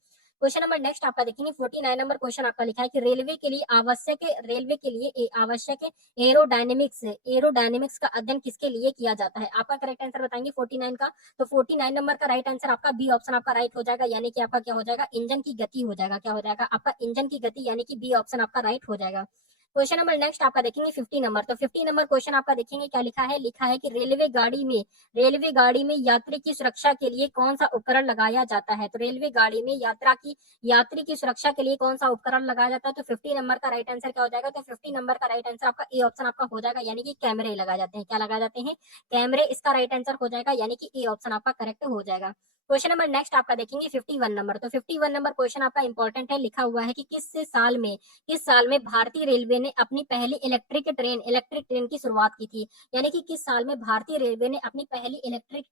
क्वेश्चन नंबर नेक्स्ट आपका देखेंगे 49 नंबर क्वेश्चन आपका लिखा है कि रेलवे के लिए आवश्यक एरोडायनेमिक्स का अध्ययन किसके लिए किया जाता है। आपका करेक्ट आंसर बताएंगे 49 का। तो 49 नंबर का राइट आंसर आपका बी ऑप्शन आपका राइट हो जाएगा, यानी कि आपका क्या हो जाएगा, इंजन की गति हो जाएगा। क्या हो जाएगा, आपका इंजन की गति, यानी कि बी ऑप्शन आपका राइट हो जाएगा। क्वेश्चन नंबर नेक्स्ट आपका देखेंगे 50 नंबर। तो 50 नंबर क्वेश्चन आपका देखेंगे क्या लिखा है कि रेलवे गाड़ी में यात्री की सुरक्षा के लिए कौन सा उपकरण लगाया जाता है। तो रेलवे गाड़ी में यात्री की सुरक्षा के लिए कौन सा उपकरण लगाया जाता है। तो 50 नंबर का राइट आंसर क्या हो जाएगा, तो 50 नंबर का राइट आंसर आपका ए ऑप्शन आपका हो जाएगा, यानी कि कैमरे लगाए जाते हैं। क्या लगाए जाते हैं, कैमरे इसका राइट आंसर हो जाएगा, यानी कि ए ऑप्शन आपका करेक्ट हो जाएगा। क्वेश्चन नंबर नेक्स्ट आपका देखेंगे 51 नंबर। तो 51 नंबर क्वेश्चन आपका इंपॉर्टेंट है, लिखा हुआ है कि किस साल में भारतीय रेलवे ने अपनी पहली इलेक्ट्रिक ट्रेन की शुरुआत की थी। यानी कि किस साल में भारतीय रेलवे ने अपनी पहली इलेक्ट्रिक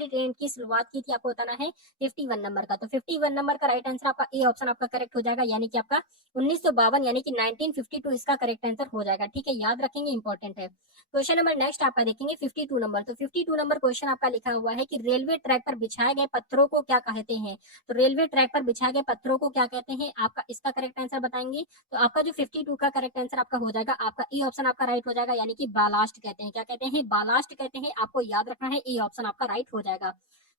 ट्रेन की शुरुआत की थी, आपको बताना है 51 नंबर का। तो 51 नंबर का राइट आंसर आपका ए ऑप्शन आपका करेक्ट हो जाएगा, यानी कि आपका 1952, यानी कि 1952 इसका करेक्ट आंसर हो जाएगा, ठीक है, याद रखेंगे, इंपॉर्टेंट है। क्वेश्चन नंबर नेक्स्ट आपका देखेंगे 52 नंबर। तो 52 नंबर क्वेश्चन आपका लिखा हुआ है कि रेलवे ट्रैक पर बिछाए गए पत्थरों को क्या कहते हैं। तो रेलवे ट्रैक पर बिछाए गए पत्थरों को क्या कहते हैं, आपका इसका करेक्ट आंसर बताएंगे। तो आपका जो 52 का करेक्ट आंसर आपका हो जाएगा, आपका ए ऑप्शन आपका राइट हो जाएगा, यानी कि बालास्ट कहते हैं। क्या कहते हैं, बालास्ट कहते हैं, आपको याद रखना है, ए ऑप्शन आपका राइट हो जाएगा।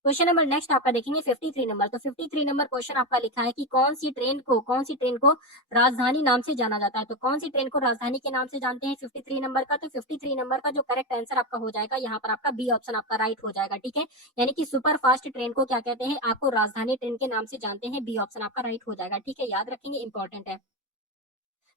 क्वेश्चन नंबर नेक्स्ट आपका देखेंगे 53 नंबर। तो 53 नंबर क्वेश्चन आपका लिखा है कि कौन सी ट्रेन को राजधानी नाम से जाना जाता है। तो कौन सी ट्रेन को राजधानी के नाम से जानते हैं 53 नंबर का। तो 53 नंबर का जो करेक्ट आंसर आपका हो जाएगा, यहाँ पर आपका बी ऑप्शन आपका राइट हो जाएगा, ठीक है, यानी कि सुपर फास्ट ट्रेन को क्या कहते हैं, आपको राजधानी ट्रेन के नाम से जानते हैं, बी ऑप्शन आपका राइट हो जाएगा, ठीक है, याद रखेंगे, इंपॉर्टेंट है।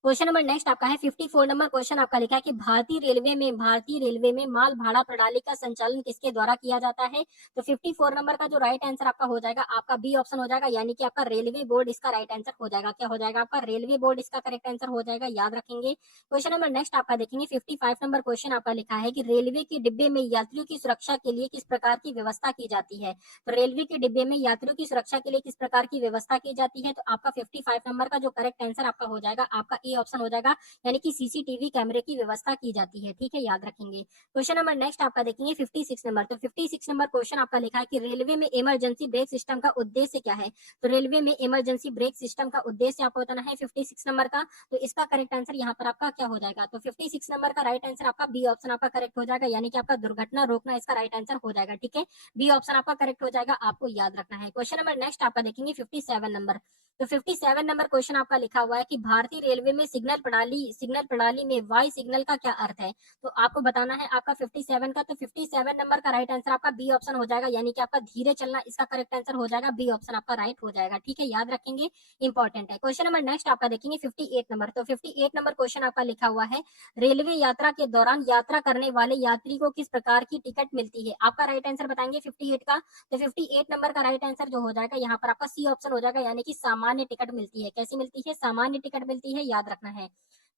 क्वेश्चन नंबर नेक्स्ट आपका है 54 नंबर क्वेश्चन आपका लिखा है कि भारतीय रेलवे में माल भाड़ा प्रणाली का संचालन किसके द्वारा किया जाता है। तो 54 नंबर का जो राइट आंसर आपका हो जाएगा, आपका बी ऑप्शन हो जाएगा, यानी कि आपका रेलवे बोर्ड इसका राइट आंसर हो जाएगा। क्या हो जाएगा, आपका रेलवे बोर्ड इसका करेक्ट आंसर हो जाएगा, याद रखेंगे। क्वेश्चन नंबर नेक्स्ट आपका देखेंगे 55 नंबर क्वेश्चन आपका लिखा है कि रेलवे के डिब्बे में यात्रियों की सुरक्षा के लिए किस प्रकार की व्यवस्था की जाती है। तो रेलवे के डिब्बे में यात्रियों की सुरक्षा के लिए किस प्रकार की व्यवस्था की जाती है। तो आपका 55 नंबर का जो करेक्ट आंसर आपका हो जाएगा, आपका ए ऑप्शन हो जाएगा, यानी कि सीसीटीवी कैमरे की व्यवस्था की जाती है, ठीक है, याद रखेंगे। क्वेश्चन नंबर नेक्स्ट आपका देखेंगे 56 नंबर। तो 56 नंबर क्वेश्चन आपका लिखा है कि रेलवे में इमरजेंसी ब्रेक सिस्टम का उद्देश्य क्या है। तो रेलवे में इमरजेंसी ब्रेक सिस्टम का उद्देश्य आपको बताना है 56 नंबर का। तो इसका करेक्ट आंसर यहाँ पर आपका क्या हो जाएगा, तो 56 नंबर का राइट आंसर आपका बी ऑप्शन आपका करेक्ट हो जाएगा, यानी कि आपका दुर्घटना रोकना इसका राइट आंसर हो जाएगा, ठीक है, बी ऑप्शन आपका करेक्ट हो जाएगा, आपको याद रखना है। क्वेश्चन नंबर नेक्स्ट आपका देखेंगे 57 नंबर। तो 57 नंबर क्वेश्चन आपका लिखा हुआ है कि भारतीय रेलवे में सिग्नल प्रणाली में वाई सिग्नल का क्या अर्थ है। तो आपको बताना है आपका 57 का। तो 57 नंबर का राइट आंसर आपका बी ऑप्शन हो जाएगा, यानी कि आपका धीरे चलना इसका करेक्ट आंसर हो जाएगा, बी ऑप्शन आपका राइट हो जाएगा, ठीक है, याद रखेंगे, इंपॉर्टेंट है। क्वेश्चन नंबर नेक्स्ट आपका देखेंगे 58 नंबर। तो 58 नंबर क्वेश्चन आपका लिखा हुआ है रेलवे यात्रा के दौरान यात्रा करने वाले यात्री को किस प्रकार की टिकट मिलती है। आपका राइट आंसर बताएंगे 58 का। तो 58 नंबर का राइट आंसर जो हो जाएगा, यहाँ पर आपका सी ऑप्शन हो जाएगा, यानी कि सामान्य टिकट मिलती है। कैसी मिलती है, सामान्य टिकट मिलती है, याद रखना है।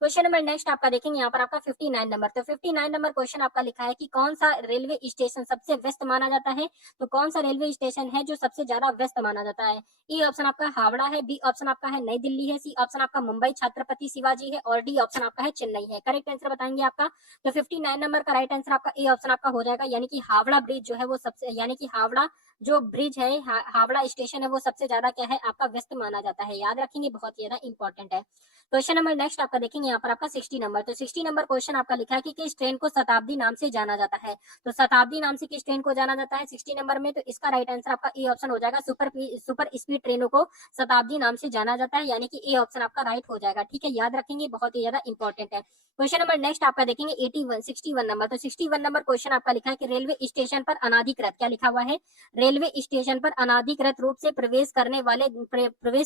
क्वेश्चन नंबर नेक्स्ट आपका देखेंगे यहाँ पर आपका 59 नंबर। तो 59 नंबर क्वेश्चन आपका लिखा है कि कौन सा रेलवे स्टेशन सबसे व्यस्त माना जाता है। तो कौन सा रेलवे स्टेशन है जो सबसे ज्यादा व्यस्त माना जाता है। ए ऑप्शन आपका हावड़ा है, बी ऑप्शन आपका है नई दिल्ली है, सी ऑप्शन आपका मुंबई छत्रपति शिवाजी है और डी ऑप्शन आपका है चेन्नई है। करेक्ट आंसर बताएंगे आपका। तो 59 नंबर का राइट आंसर आपका ए ऑप्शन आपका हो जाएगा, यानी कि हावड़ा ब्रिज जो है वो सबसे, यानी कि हावड़ा जो ब्रिज है, हावड़ा स्टेशन है, वो सबसे ज्यादा क्या है आपका व्यस्त माना जाता है, याद रखेंगे, बहुत ही ज्यादा इंपॉर्टेंट है। क्वेश्चन नंबर नेक्स्ट आपका देखेंगे यहाँ पर आपका 60 नंबर। तो 60 नंबर क्वेश्चन आपका लिखा है कि किस ट्रेन को शताब्दी नाम से जाना जाता है। तो शताब्दी नाम से किस ट्रेन को जाना जाता है 60 नंबर में, तो इसका राइट आंसर आपका ए ऑप्शन हो जाएगा। सुपर स्पीड ट्रेनों को शताब्दी नाम से जाना जाता है, यानी कि ए ऑप्शन आपका राइट हो जाएगा। ठीक है, याद रखेंगे, बहुत ही ज्यादा इंपॉर्टेंट है। क्वेश्चन नंबर नेक्स्ट आपका देखेंगे 61 नंबर। तो 61 नंबर क्वेश्चन आपका लिखा है कि रेलवे स्टेशन पर अनाधिकृत, क्या लिखा हुआ है, रेलवे स्टेशन पर अनाधिकृत रूप से प्रवेश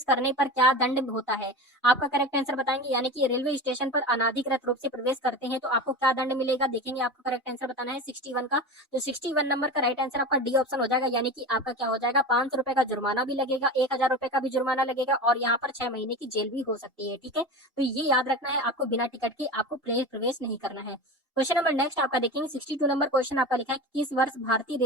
करने पर क्या दंड होता है। आपका करेक्ट आंसर बताएंगे, यानी कि रेलवे स्टेशन पर अनाधिकृत रूप से प्रवेश करते हैं तो आपको क्या दंड मिलेगा, देखेंगे। आपका करेक्ट आंसर बताना है 61 का। तो 61 नंबर का राइट आंसर आपका डी ऑप्शन हो जाएगा, यानी कि आपका क्या हो जाएगा, 500 रुपए का जुर्माना भी लगेगा, 1000 रुपए का भी जुर्माना लगेगा, और यहाँ पर 6 महीने की जेल भी हो सकती है। ठीक है, तो ये याद रखना है, आपको बिना टिकट के आपको प्रवेश नहीं करना है। क्वेश्चन नंबर नेक्स्ट आपका देखेंगे 62 नंबर क्वेश्चन आपका लिखा है, किस वर्ष भारतीय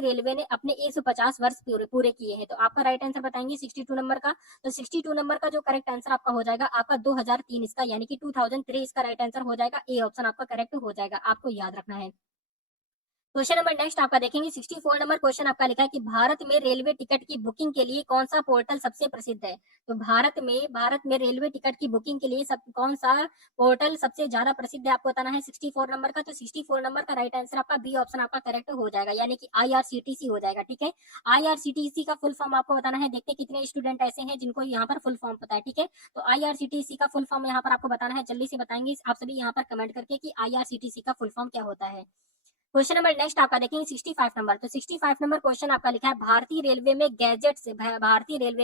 रेलवे ने अपने 150 वर्ष पूरे किए हैं। तो आपका राइट आंसर बताएंगे 62 नंबर का। तो 62 नंबर का जो करेक्ट आंसर आपका हो जाएगा आपका 2003 इसका, यानी कि 2003 इसका राइट आंसर हो जाएगा। ए ऑप्शन आपका करेक्ट हो जाएगा, आपको याद रखना है। क्वेश्चन नंबर नेक्स्ट आपका देखेंगे 64 नंबर क्वेश्चन आपका लिखा है कि भारत में रेलवे टिकट की बुकिंग के लिए कौन सा पोर्टल सबसे प्रसिद्ध है। तो भारत में रेलवे टिकट की बुकिंग के लिए कौन सा पोर्टल सबसे ज्यादा प्रसिद्ध है, आपको बताना है 64 नंबर का। तो 64 नंबर का राइट आंसर आपका बी ऑप्शन आपका करेक्ट हो जाएगा, यानी कि IRCTC हो जाएगा। ठीक है, IRCTC का फुल फॉर्म आपको बताना है। देखते कितने स्टूडेंट ऐसे हैं जिनको यहाँ पर फुल फॉर्म पता है। ठीक है, तो IRCTC का फुल फॉर्म यहाँ पर आपको बताना है, जल्दी से बताएंगे आप सभी यहाँ पर कमेंट करके कि IRCTC का फुल फॉर्म क्या होता है। क्वेश्चन नंबर नेक्स्ट आपका देखेंगे 65 नंबर। तो 65 नंबर क्वेश्चन आपका लिखा है भारतीय रेलवे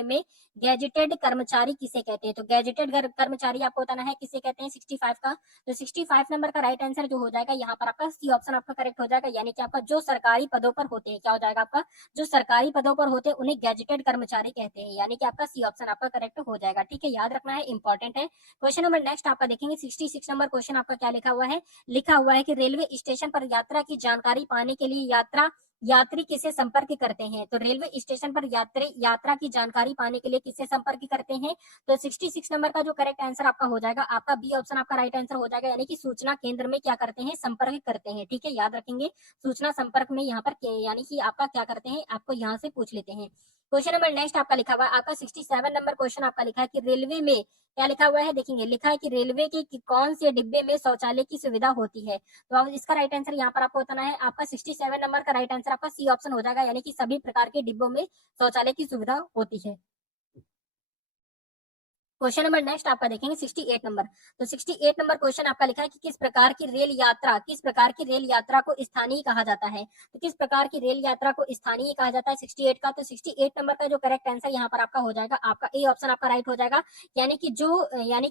में गैजेटेड कर्मचारी किसे कहते हैं। तो गैजेटेड कर्मचारी आपको बताना है किसे कहते हैं 65 का। तो 65 नंबर का राइट आंसर जो हो जाएगा यहाँ पर आपका सी ऑप्शन आपका करेक्ट हो जाएगा, यानी कि आपका जो सरकारी पदों पर होते हैं, क्या हो जाएगा आपका, जो सरकारी पदों पर होते हैं उन्हें गैजेटेड कर्मचारी कहते हैं, यानी कि आपका सी ऑप्शन आपका करेक्ट हो जाएगा। ठीक है, याद रखना है, इंपॉर्टेंट है। क्वेश्चन नंबर नेक्स्ट आपका देखेंगे 66 नंबर क्वेश्चन आपका क्या लिखा हुआ है कि रेलवे स्टेशन पर यात्रा की जानकारी पाने के लिए यात्री किसे संपर्क करते हैं। तो रेलवे स्टेशन पर यात्रा की जानकारी पाने के लिए किसे संपर्क करते हैं। तो 66 नंबर का जो करेक्ट आंसर आपका हो जाएगा आपका बी ऑप्शन आपका राइट आंसर हो जाएगा, यानी कि सूचना केंद्र में क्या करते हैं, संपर्क करते हैं। ठीक है, याद रखेंगे, सूचना संपर्क में यहाँ पर यानी कि आपका क्या करते हैं, आपको यहाँ से पूछ लेते हैं। क्वेश्चन नंबर नेक्स्ट आपका लिखा हुआ है आपका 67 नंबर क्वेश्चन आपका लिखा है कि रेलवे में क्या लिखा हुआ है, देखेंगे, लिखा है कि रेलवे के कौन से डिब्बे में शौचालय की सुविधा होती है। तो अब इसका राइट आंसर यहाँ पर आपको बताना है, आपका 67 नंबर का राइट आंसर आपका सी ऑप्शन हो जाएगा, यानी कि सभी प्रकार के डिब्बों में शौचालय की सुविधा होती है। क्वेश्चन नंबर नेक्स्ट आपका देखेंगे 68 नंबर। तो 68 नंबर क्वेश्चन आपका लिखा है कि किस प्रकार की रेल यात्रा को स्थानीय कहा जाता है। तो किस प्रकार की रेल यात्रा को स्थानीय कहा जाता है 68 का। तो 68 नंबर का जो करेक्ट आंसर यहाँ पर आपका हो जाएगा, आपका ए ऑप्शन आपका राइट हो जाएगा, यानी कि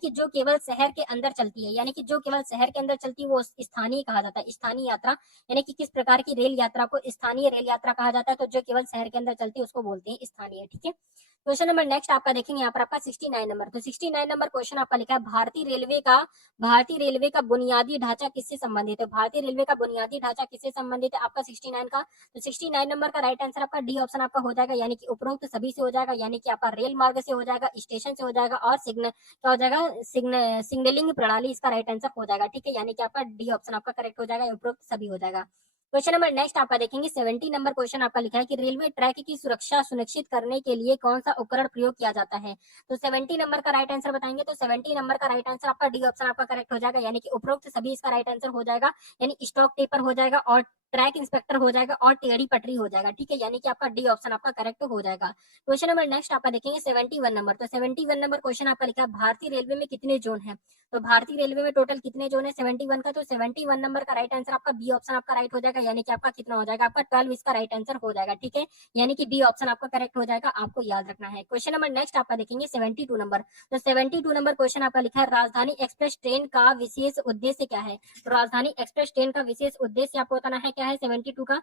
जो केवल शहर के अंदर चलती है, यानी कि जो केवल शहर के अंदर चलती है वो स्थानीय कहा जाता है, स्थानीय यात्रा। यानी कि किस प्रकार की रेल यात्रा को स्थानीय रेल यात्रा कहा जाता है, तो जो केवल शहर के अंदर चलती है उसको बोलते हैं स्थानीय। ठीक है, क्वेश्चन नंबर नेक्स्ट आपका देखेंगे यहाँ पर आपका 69 नंबर। तो 69 नंबर क्वेश्चन आपका लिखा है भारतीय रेलवे का बुनियादी ढांचा किससे संबंधित है। भारतीय रेलवे का बुनियादी ढांचा किससे संबंधित है आपका 69 का। तो 69 नंबर का राइट आंसर आपका डी ऑप्शन आपका हो जाएगा, यानी कि उपरोक्त सभी से हो जाएगा, यानी कि आपका रेल मार्ग से हो जाएगा, स्टेशन से हो जाएगा, और क्या हो जाएगा, सिग्नलिंग प्रणाली इसका राइट आंसर हो जाएगा। ठीक है, यानी कि आपका डी ऑप्शन आपका करेक्ट हो जाएगा, उपरोक्त सभी हो जाएगा। क्वेश्चन नंबर नेक्स्ट आपका देखेंगे 70 नंबर क्वेश्चन आपका लिखा है कि रेलवे ट्रैक की सुरक्षा सुनिश्चित करने के लिए कौन सा उपकरण प्रयोग किया जाता है। तो 70 नंबर का राइट आंसर बताएंगे। तो 70 नंबर का राइट आंसर आपका डी ऑप्शन आपका करेक्ट हो जाएगा, यानी कि उपरोक्त सभी इसका राइट आंसर हो जाएगा, यानी स्टॉक टेपर हो जाएगा, और ट्रैक इंस्पेक्टर हो जाएगा, और टेढ़ी पटरी हो जाएगा। ठीक है, यानी कि आपका डी ऑप्शन आपका करेक्ट हो जाएगा। क्वेश्चन नंबर नेक्स्ट आपका देखेंगे 71 नंबर। तो 71 नंबर क्वेश्चन आपका लिखा है भारतीय रेलवे में कितने जोन है। तो भारतीय रेलवे में टोटल कितने जोन है 71 का। तो 71 नंबर का राइट आंसर आपका बी ऑप्शन आपका राइट हो जाएगा, यानी कि आपका कितना हो जाएगा, आपका 12 इसका राइट आंसर हो जाएगा। ठीक है, यानी कि बी ऑप्शन आपका करेक्ट हो जाएगा, आपको याद रखना है। क्वेश्चन नंबर नेक्स्ट आपका देखेंगे 72 नंबर। तो 72 नंबर क्वेश्चन आपका लिखा है राजधानी एक्सप्रेस ट्रेन का विशेष उद्देश्य क्या है। तो राजधानी एक्सप्रेस ट्रेन का विशेष उद्देश्य आपको बताना है क्या है 72 का।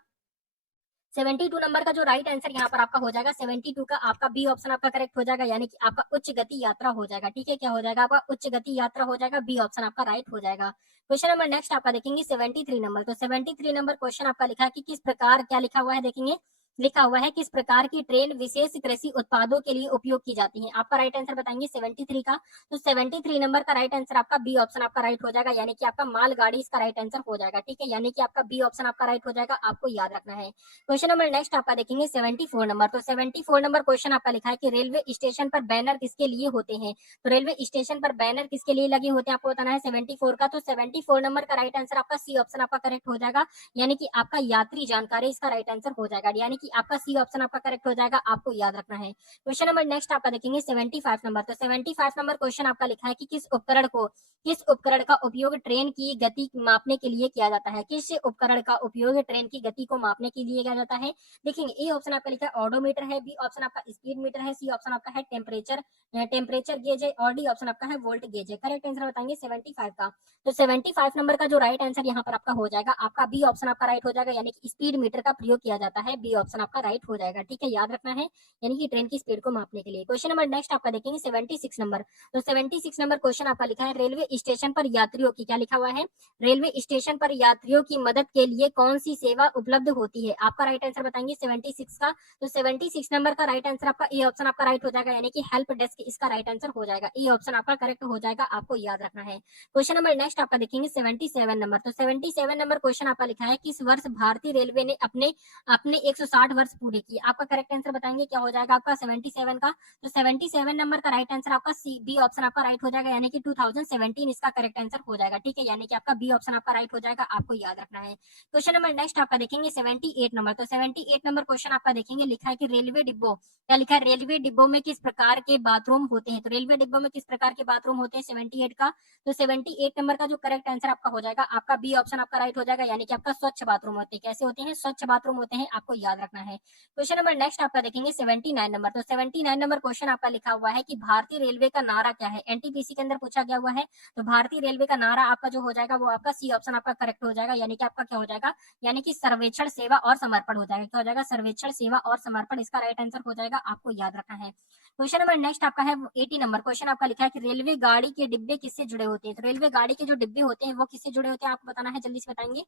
72 नंबर का जो राइट आंसर यहाँ पर आपका हो जाएगा 72 का, आपका बी ऑप्शन आपका करेक्ट हो जाएगा, यानी कि आपका उच्च गति यात्रा हो जाएगा। ठीक है, क्या हो जाएगा, आपका उच्च गति यात्रा हो जाएगा, बी ऑप्शन आपका राइट हो जाएगा। क्वेश्चन नंबर नेक्स्ट आपका देखेंगे 73 नंबर। तो 73 नंबर क्वेश्चन आपका लिखा है कि किस प्रकार, क्या लिखा हुआ है देखेंगे, लिखा हुआ है किस प्रकार की ट्रेन विशेष कृषि उत्पादों के लिए उपयोग की जाती है। आपका राइट आंसर बताएंगे 73 का। तो 73 नंबर का राइट आंसर आपका बी ऑप्शन आपका राइट हो जाएगा, यानी कि आपका मालगाड़ी इसका राइट आंसर हो जाएगा। ठीक है, यानी कि आपका बी ऑप्शन आपका राइट हो जाएगा, आपको याद रखना है। क्वेश्चन नंबर नेक्स्ट आपका देखेंगे 74 नंबर। तो 74 नंबर क्वेश्चन आपका लिखा है कि रेलवे स्टेशन पर बैनर किसके लिए होते हैं। तो रेलवे स्टेशन पर बैनर किसके लिए लगे होते हैं आपको बताना है 74 का। तो 74 नंबर का राइट आंसर आपका सी ऑप्शन आपका करेक्ट हो जाएगा, यानी कि आपका यात्री जानकारी इसका राइट आंसर हो जाएगा, यानी कि आपका सी ऑप्शन आपका करेक्ट हो जाएगा, आपको याद रखना है। क्वेश्चन नंबर नेक्स्ट आपका देखेंगे 75 नंबर। तो 75 नंबर क्वेश्चन आपका लिखा है कि किस उपकरण का उपयोग ट्रेन की गति मापने के लिए किया जाता है। किस उपकरण का उपयोग ट्रेन की गति को मापने के लिए किया जाता है। देखेंगे ए ऑप्शन आपका लिखा है ऑडोमीटर है, बी ऑप्शन आपका स्पीड मीटर है, सी ऑप्शन आपका है टेम्परेचर गेज है, और डी ऑप्शन आपका है वोल्ट गेज है। करेक्ट आंसर बताएंगे 75 का। तो 75 नंबर का जो राइट आंसर यहाँ पर आपका हो जाएगा, आपका बी ऑप्शन आपका राइट हो जाएगा, यानी कि स्पीड मीटर का प्रयोग किया जाता है, बी ऑप्शन आपका राइट हो जाएगा। ठीक है, याद रखना है, यानी कि ट्रेन की स्पीड को मापने के लिए। क्वेश्चन नंबर नेक्स्ट आपका देखेंगे 76 नंबर। तो 76 नंबर क्वेश्चन आपका लिखा है रेलवे स्टेशन पर यात्रियों की, क्या लिखा हुआ है, रेलवे स्टेशन पर यात्रियों की मदद के लिए कौन सी सेवा उपलब्ध होती है। आपका राइट आंसर बताएंगे 76 का। तो 76 नंबर का राइट आंसर आपका ए ऑप्शन आपका राइट हो जाएगा, यानी कि हेल्प डेस्क इसका राइट आंसर हो जाएगा, ए ऑप्शन आपका करेक्ट हो जाएगा, आपको याद रखना है। क्वेश्चन नंबर नेक्स्ट आपका देखेंगे 77 नंबर। तो 77 नंबर क्वेश्चन आपका लिखा है किस वर्ष भारतीय रेलवे ने अपने अपने 160 वर्ष पूरे किए। आपका करेक्ट आंसर बताएंगे क्या हो जाएगा आपका 77 का। तो 77 नंबर का राइट आंसर आपका सी बी ऑप्शन आपका राइट हो जाएगा, यानी कि 2017 इसका करेक्ट आंसर हो जाएगा। ठीक है, यानी कि आपका बी ऑप्शन आपका राइट हो जाएगा, आपको याद रखना है। क्वेश्चन नंबर नेक्स्ट आपका देखेंगे 78 नंबर। तो 78 नंबर क्वेश्चन आपका देखेंगे लिखा है कि रेलवे डिब्बों, क्या लिखा है, रेलवे डिब्बों में किस प्रकार के बाथरूम होते हैं। तो रेलवे डिब्बों में किस प्रकार के बाथरूम होते हैं 78 का। तो 78 नंबर का जो करेक्ट आंसर आपका हो जाएगा, आपका बी ऑप्शन आपका राइट हो जाएगा, यानी कि आपका स्वच्छ बाथरूम होते हैं। कैसे होते हैं, स्वच्छ बाथरूम होते हैं, आपको याद रखना है। क्वेश्चन नंबर नेक्स्ट आपका देखेंगे 79 नंबर। तो 79 नंबर क्वेश्चन आपका लिखा हुआ है कि भारतीय रेलवे का नारा क्या है। एनटीपीसी के अंदर पूछा गया हुआ है। तो भारतीय रेलवे का नारा आपका जो हो जाएगा वो आपका सी ऑप्शन आपका करेक्ट हो जाएगा, यानी कि आपका क्या हो जाएगा, यानी कि सर्वेक्षण सेवा और समर्पण हो जाएगा। क्या हो जाएगा, सर्वेक्षण सेवा और समर्पण इसका राइट आंसर हो जाएगा, आपको याद रखना है। क्वेश्चन नंबर नेक्स्ट आपका है 80 नंबर क्वेश्चन आपका लिखा है कि रेलवे गाड़ी के डिब्बे किससे जुड़े होते हैं। तो रेलवे गाड़ी के जो डिब्बे होते हैं वो किससे जुड़े होते हैं आपको बताना है, जल्दी से बताएंगे।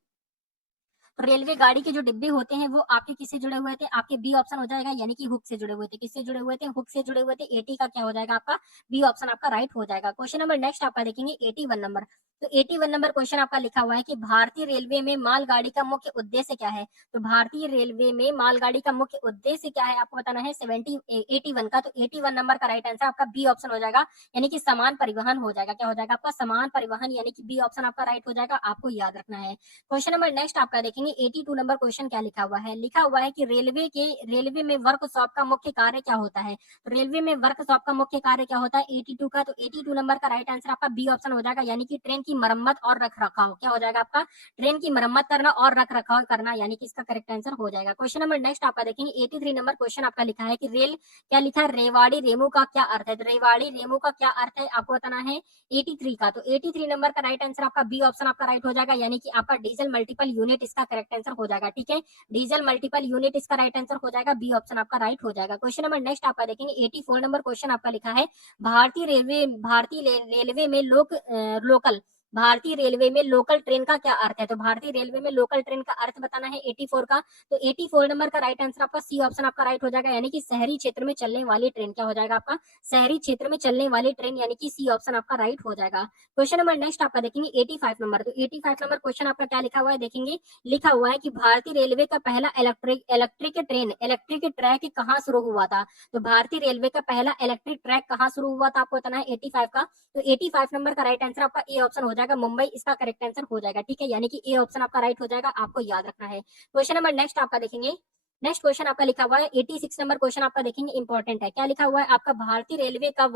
रेलवे गाड़ी के जो डिब्बे होते हैं वो आपके किससे जुड़े हुए थे, आपके बी ऑप्शन हो जाएगा, यानी कि हुक से जुड़े हुए थे। किससे जुड़े हुए थे, हुक से जुड़े हुए थे। 80 का क्या हो जाएगा आपका बी ऑप्शन आपका राइट हो जाएगा। क्वेश्चन नंबर नेक्स्ट आपका देखेंगे 81 नंबर। तो 81 नंबर क्वेश्चन आपका लिखा हुआ है कि भारतीय रेलवे में मालगाड़ी का मुख्य उद्देश्य क्या है। तो भारतीय रेलवे में मालगाड़ी का मुख्य उद्देश्य क्या है आपको बताना है 81 का। तो 81 नंबर का राइट आंसर आपका बी ऑप्शन हो जाएगा, यानी कि सामान परिवहन हो जाएगा। क्या हो जाएगा आपका सामान परिवहन, यानी कि बी ऑप्शन आपका राइट हो जाएगा, आपको याद रखना है। क्वेश्चन नंबर नेक्स्ट आपका देखेंगे 82 नंबर क्वेश्चन क्या लिखा हुआ है। लिखा हुआ है कि रेलवे में वर्कशॉप का मुख्य कार्य क्या होता है। तो रेलवे में वर्कशॉप का मुख्य कार्य क्या होता है 82 का। तो 82 नंबर का राइट आंसर आपका बी ऑप्शन हो जाएगा, यानी कि ट्रेन की मरम्मत और रख रखाव। क्या हो जाएगा आपका, ट्रेन की मरम्मत करना और रख रखाव करना, यानी कि इसका करेक्ट आंसर हो जाएगा। क्वेश्चन नंबर नेक्स्ट आपका देखेंगे 83 नंबर क्वेश्चन आपका लिखा है कि रेल, क्या लिखा है, रेवाड़ी रेमू का क्या अर्थ है। तो रेवाड़ी रेमू का क्या अर्थ है आपको बताना है 83 का। तो 83 नंबर का राइट आंसर आपका बी ऑप्शन आपका राइट हो जाएगा, यानी कि आपका डीजल मल्टीपल यूनिट इसका करेक्ट आंसर हो जाएगा। ठीक है, डीजल मल्टीपल यूनिट इसका राइट आंसर हो जाएगा, बी ऑप्शन आपका राइट हो जाएगा। क्वेश्चन नंबर नेक्स्ट आपका देखेंगे 84 नंबर क्वेश्चन आपका लिखा है भारतीय रेलवे में भारतीय रेलवे में लोकल ट्रेन का क्या अर्थ है। तो भारतीय रेलवे में लोकल ट्रेन का अर्थ बताना है 84 का। तो 84 नंबर का राइट आंसर आपका सी ऑप्शन आपका राइट हो जाएगा, यानी कि शहरी क्षेत्र में चलने वाली ट्रेन। क्या हो जाएगा आपका, शहरी क्षेत्र में चलने वाली ट्रेन, यानी कि सी ऑप्शन आपका राइट हो जाएगा। क्वेश्चन नंबर नेक्स्ट आपका देखेंगे 85 नंबर। तो 85 नंबर क्वेश्चन आपका क्या लिखा हुआ है देखेंगे, लिखा हुआ है कि भारतीय रेलवे का पहला इलेक्ट्रिक ट्रैक कहाँ शुरू हुआ था। तो भारतीय रेलवे का पहला इलेक्ट्रिक ट्रैक कहाँ शुरू हुआ था आपको बताना है 85 का। तो 85 नंबर का राइट आंसर आपका ए ऑप्शन हो जाएगा, मुंबई इसका करेक्ट आंसर हो जाएगा। ठीक है, यानी कि ए ऑप्शन आपका राइट हो जाएगा, आपको याद रखना है। क्वेश्चन नंबर नेक्स्ट आपका देखेंगे, नेक्स्ट क्वेश्चन आपका लिखा हुआ है 86 नंबर क्वेश्चन आपका देखेंगे इंपॉर्टेंट है। क्या लिखा हुआ है आपका, भारतीय रेलवे का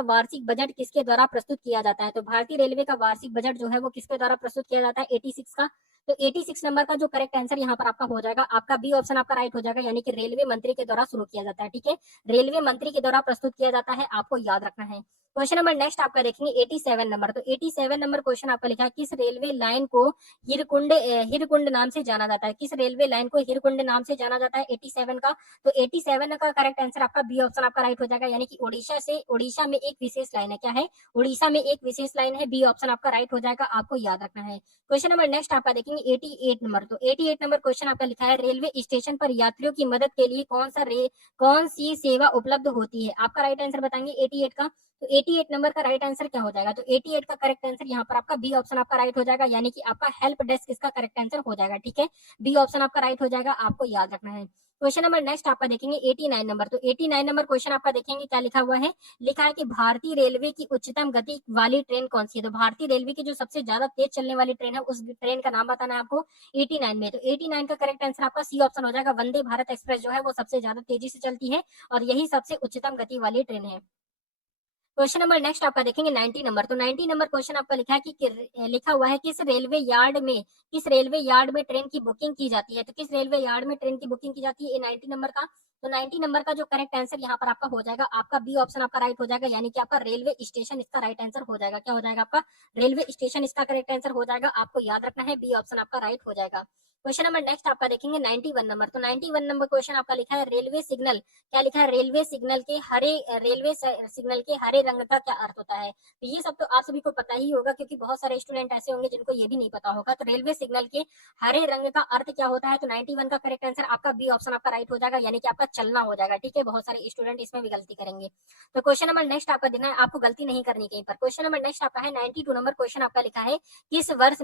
वार्षिक बजट किसके द्वारा प्रस्तुत किया जाता है। तो भारतीय रेलवे का वार्षिक बजट जो है वो किसके द्वारा प्रस्तुत किया जाता है 86 का। तो 86 नंबर का जो करेक्ट आंसर यहाँ पर आपका हो जाएगा, आपका बी ऑप्शन आपका राइट हो जाएगा, यानी कि रेलवे मंत्री के द्वारा शुरू किया जाता है। ठीक है, रेलवे मंत्री के द्वारा प्रस्तुत किया जाता है, आपको याद रखना है। क्वेश्चन नंबर नेक्स्ट आपका देखेंगे 87 नंबर। तो 87 नंबर क्वेश्चन आपका लिखा है किस रेलवे लाइन को हिरकुंड नाम से जाना जाता है? किस रेलवे लाइन को हिरकुंड नाम से जाना जाता है 87 का? तो 87 का करेक्ट आंसर आपका बी ऑप्शन आपका राइट हो जाएगा, यानी कि उड़ीसा में एक विशेष लाइन है। क्या है? उड़ीसा में एक विशेष लाइन है। बी ऑप्शन आपका राइट हो जाएगा, आपको याद रखना है। क्वेश्चन नंबर नेक्स्ट आपका देखेंगे 88 नंबर। तो 88 नंबर क्वेश्चन आपका लिखा है रेलवे स्टेशन पर यात्रियों की मदद के लिए कौन सी सेवा उपलब्ध होती है? आपका राइट आंसर बताएंगे 88 का। तो 88 नंबर का राइट आंसर क्या हो जाएगा? तो 88 का करेक्ट आंसर यहाँ पर आपका बी ऑप्शन आपका राइट हो जाएगा, यानी कि आपका हेल्प डेस्क इसका करेक्ट आंसर हो जाएगा। ठीक है, बी ऑप्शन आपका राइट हो जाएगा, आपको याद रखना है। क्वेश्चन नंबर नेक्स्ट आपका देखेंगे 89 नंबर। तो 89 नंबर क्वेश्चन आपका देखेंगे क्या लिखा हुआ है? लिखा है कि भारतीय रेलवे की उच्चतम गति वाली ट्रेन कौन सी है? तो भारतीय रेलवे की जो सबसे ज्यादा तेज चलने वाली ट्रेन है, उस ट्रेन का नाम बताना है आपको 89 में। तो 89 का करेक्ट आंसर आपका सी ऑप्शन हो जाएगा। वंदे भारत एक्सप्रेस जो है वो सबसे ज्यादा तेजी से चलती है और यही सबसे उच्चतम गति वाली ट्रेन है। क्वेश्चन नंबर नेक्स्ट आपका देखेंगे 90 नंबर। तो 90 नंबर क्वेश्चन आपका लिखा है लिखा हुआ है किस रेलवे यार्ड में ट्रेन की बुकिंग की जाती है? तो किस रेलवे यार्ड में ट्रेन की बुकिंग की जाती है ये 90 नंबर का? तो 90 नंबर का जो करेक्ट आंसर यहाँ पर आपका हो जाएगा, आपका बी ऑप्शन आपका राइट हो जाएगा, यानी कि आपका रेलवे स्टेशन इसका राइट आंसर हो जाएगा। क्या हो जाएगा आपका? रेलवे स्टेशन इसका करेक्ट आंसर हो जाएगा, आपको याद रखना है, बी ऑप्शन आपका राइट हो जाएगा। क्वेश्चन नंबर नेक्स्ट आपका देखेंगे 91 नंबर। तो 91 नंबर क्वेश्चन आपका लिखा है रेलवे सिग्नल, क्या लिखा है? रेलवे सिग्नल के हरे रंग का क्या अर्थ होता है? तो ये सब तो आप सभी को पता ही होगा, क्योंकि बहुत सारे स्टूडेंट ऐसे होंगे जिनको ये भी नहीं पता होगा। तो रेलवे सिग्नल के हरे रंग का अर्थ क्या होता है? तो 91 का करेक्ट आंसर आपका बी ऑप्शन आपका राइट हो जाएगा, यानी कि आपका चलना हो जाएगा। ठीक है, बहुत सारे स्टूडेंट इसमें भी गलती करेंगे। तो क्वेश्चन नंबर नेक्स्ट आपका देना है, आपको गलती नहीं करनी कहीं पर। क्वेश्चन नंबर नेक्स्ट आपका है 92 नंबर क्वेश्चन आपका लिखा है किस वर्ष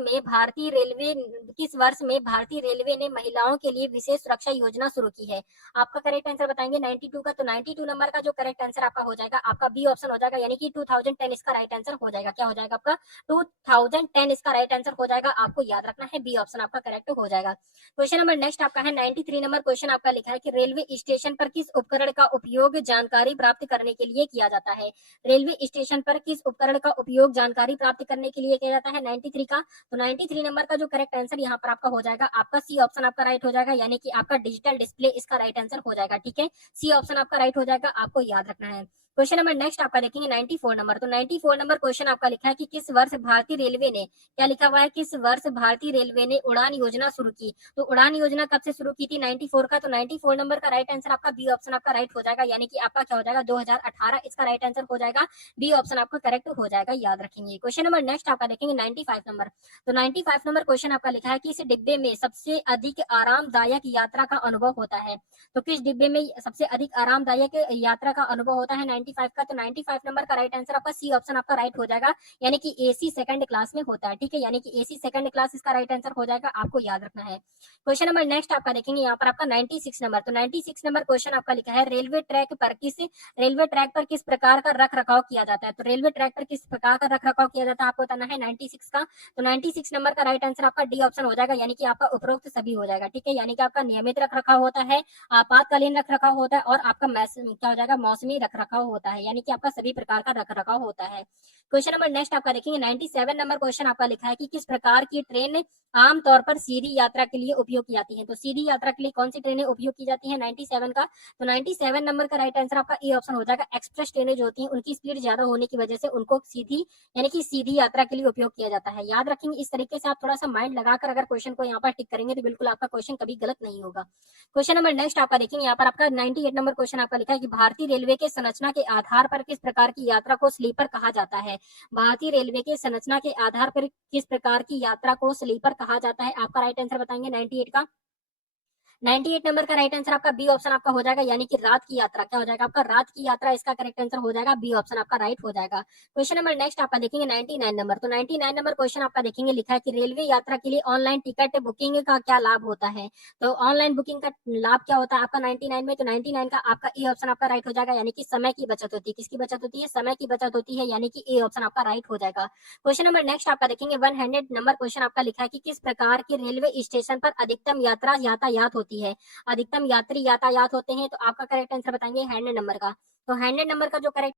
में भारतीय रेलवे ने महिलाओं के लिए विशेष सुरक्षा योजना शुरू की है? आपका करेक्ट आंसर बताएंगे 92 का। तो 92 नंबर का जो करेक्ट आंसर आपका हो जाएगा, आपका बी ऑप्शन हो जाएगा, यानी कि 2010 इसका राइट आंसर हो जाएगा। क्या हो जाएगा आपका? 2010 इसका राइट आंसर हो जाएगा, आपको याद रखना है, बी ऑप्शन आपका करेक्ट हो जाएगा। क्वेश्चन नंबर नेक्स्ट आपका है 93 नंबर क्वेश्चन आपका लिखा है कि रेलवे स्टेशन पर किस उपकरण का उपयोग जानकारी प्राप्त करने के लिए किया जाता है? रेलवे स्टेशन पर किस उपकरण का उपयोग जानकारी प्राप्त करने के लिए किया जाता है 93 का? तो 93 नंबर का जो करेक्ट आंसर यहाँ पर आपका हो जाएगा, आपका सी ऑप्शन आपका राइट हो जाएगा, यानी कि आपका डिजिटल डिस्प्ले इसका राइट आंसर हो जाएगा। ठीक है, सी ऑप्शन आपका राइट हो जाएगा, आपको याद रखना है। क्वेश्चन नंबर नेक्स्ट आपका देखेंगे 94 नंबर। तो 94 नंबर क्वेश्चन आपका लिखा है कि किस वर्ष भारतीय रेलवे ने, क्या लिखा हुआ है? किस वर्ष भारतीय रेलवे ने उड़ान योजना शुरू की? तो उड़ान योजना कब से शुरू की थी 94 का? तो 94 नंबर का राइट आंसर आपका बी ऑप्शन आपका राइट हो जाएगा, यानी कि आपका क्या हो जाएगा? 2018 इसका राइट आंसर हो जाएगा, बी ऑप्शन आपका करेक्ट हो जाएगा, याद रखेंगे। क्वेश्चन नंबर नेक्स्ट आपका देखेंगे 95 नंबर। तो 95 नंबर क्वेश्चन आपका लिखा है कि इस डिब्बे में सबसे अधिक आरामदायक यात्रा का अनुभव होता है? तो किस डिब्बे में सबसे अधिक आरामदायक यात्रा का अनुभव होता है 95 का? तो 95 नंबर का राइट आंसर आपका सी ऑप्शन आपका राइट हो जाएगा, यानी कि एसी सेकंड क्लास में होता है। ठीक है, यानी कि एसी सेकंड क्लास इसका राइट आंसर हो जाएगा, आपको याद रखना है। क्वेश्चन नंबर नेक्स्ट आपका देखेंगे यहाँ पर आपका 96 नंबर। तो 96 नंबर क्वेश्चन आपका लिखा है रेलवे ट्रैक पर किस प्रकार का रख रखाव किया जाता है? तो रेलवे ट्रैक पर किस प्रकार का रख रखाव किया जाता है आपको बताना है 96 का। तो 96 नंबर का राइट आंसर आपका डी ऑप्शन हो जाएगा, यानी कि आपका उपरोक्त सभी हो जाएगा। ठीक है, यानी कि आपका नियमित रख रखाव होता है, आपातकालीन रख रखाव होता है और आपका क्या हो जाएगा? मौसमी रख रखाव होता है, यानी कि आपका सभी प्रकार का रख रखाव होता है। क्वेश्चन नंबर नेक्स्ट आपका देखेंगे 97 नंबर क्वेश्चन आपका लिखा है कि किस प्रकार की ट्रेन आमतौर पर सीधी यात्रा के लिए उपयोग की जाती है? तो सीधी यात्रा के लिए कौन सी ट्रेनें उपयोग की जाती है 97 का? तो 97 नंबर का राइट आंसर आपका ए ऑप्शन हो जाएगा। एक्सप्रेस ट्रेनें जो होती हैं उनकी स्पीड ज्यादा होने की वजह से उनको यानी कि सीधी यात्रा के लिए उपयोग किया जाता है। याद रखेंगे, इस तरीके से आप थोड़ा सा माइंड लगाकर अगर क्वेश्चन को यहाँ पर टिक करेंगे तो बिल्कुल आपका क्वेश्चन कभी गलत नहीं होगा। क्वेश्चन नंबर नेक्स्ट आपका देखेंगे यहाँ पर आपका 98 नंबर क्वेश्चन आपका लिखा है कि भारतीय रेलवे के संरचना के आधार पर किस प्रकार की यात्रा को स्लीपर कहा जाता है? भारतीय रेलवे के संरचना के आधार पर किस प्रकार की यात्रा को स्लीपर कहा जाता है? आपका राइट आंसर बताएंगे 98 का। 98 नंबर का राइट आंसर आपका बी ऑप्शन आपका हो जाएगा, यानी कि रात की यात्रा। क्या हो जाएगा आपका? रात की यात्रा इसका करेक्ट आंसर हो जाएगा, बी ऑप्शन आपका राइट हो जाएगा। क्वेश्चन नंबर नेक्स्ट आपका देखेंगे 99 नंबर। तो 99 नंबर क्वेश्चन आपका देखेंगे लिखा है कि रेलवे यात्रा के लिए ऑनलाइन टिकट बुकिंग का क्या लाभ होता है? तो ऑनलाइन बुकिंग का लाभ क्या होता है आपका 99 में? तो 99 का आपका ए ऑप्शन आपका राइट हो जाएगा, यानी कि समय की बचत होती है। किसकी बचत होती है? समय की बचत होती है, यानी कि ए ऑप्शन आपका राइट हो जाएगा। क्वेश्चन नंबर नेक्स्ट आपका देखेंगे 100 नंबर क्वेश्चन आपका लिखा है कि किस प्रकार के रेलवे स्टेशन पर अधिकतम यात्रा यातायात होती है? अधिकतम यात्री यातायात होते हैं, तो आपका करेक्ट आंसर बताएंगे 100 नंबर का। तो 100 नंबर का जो करेक्ट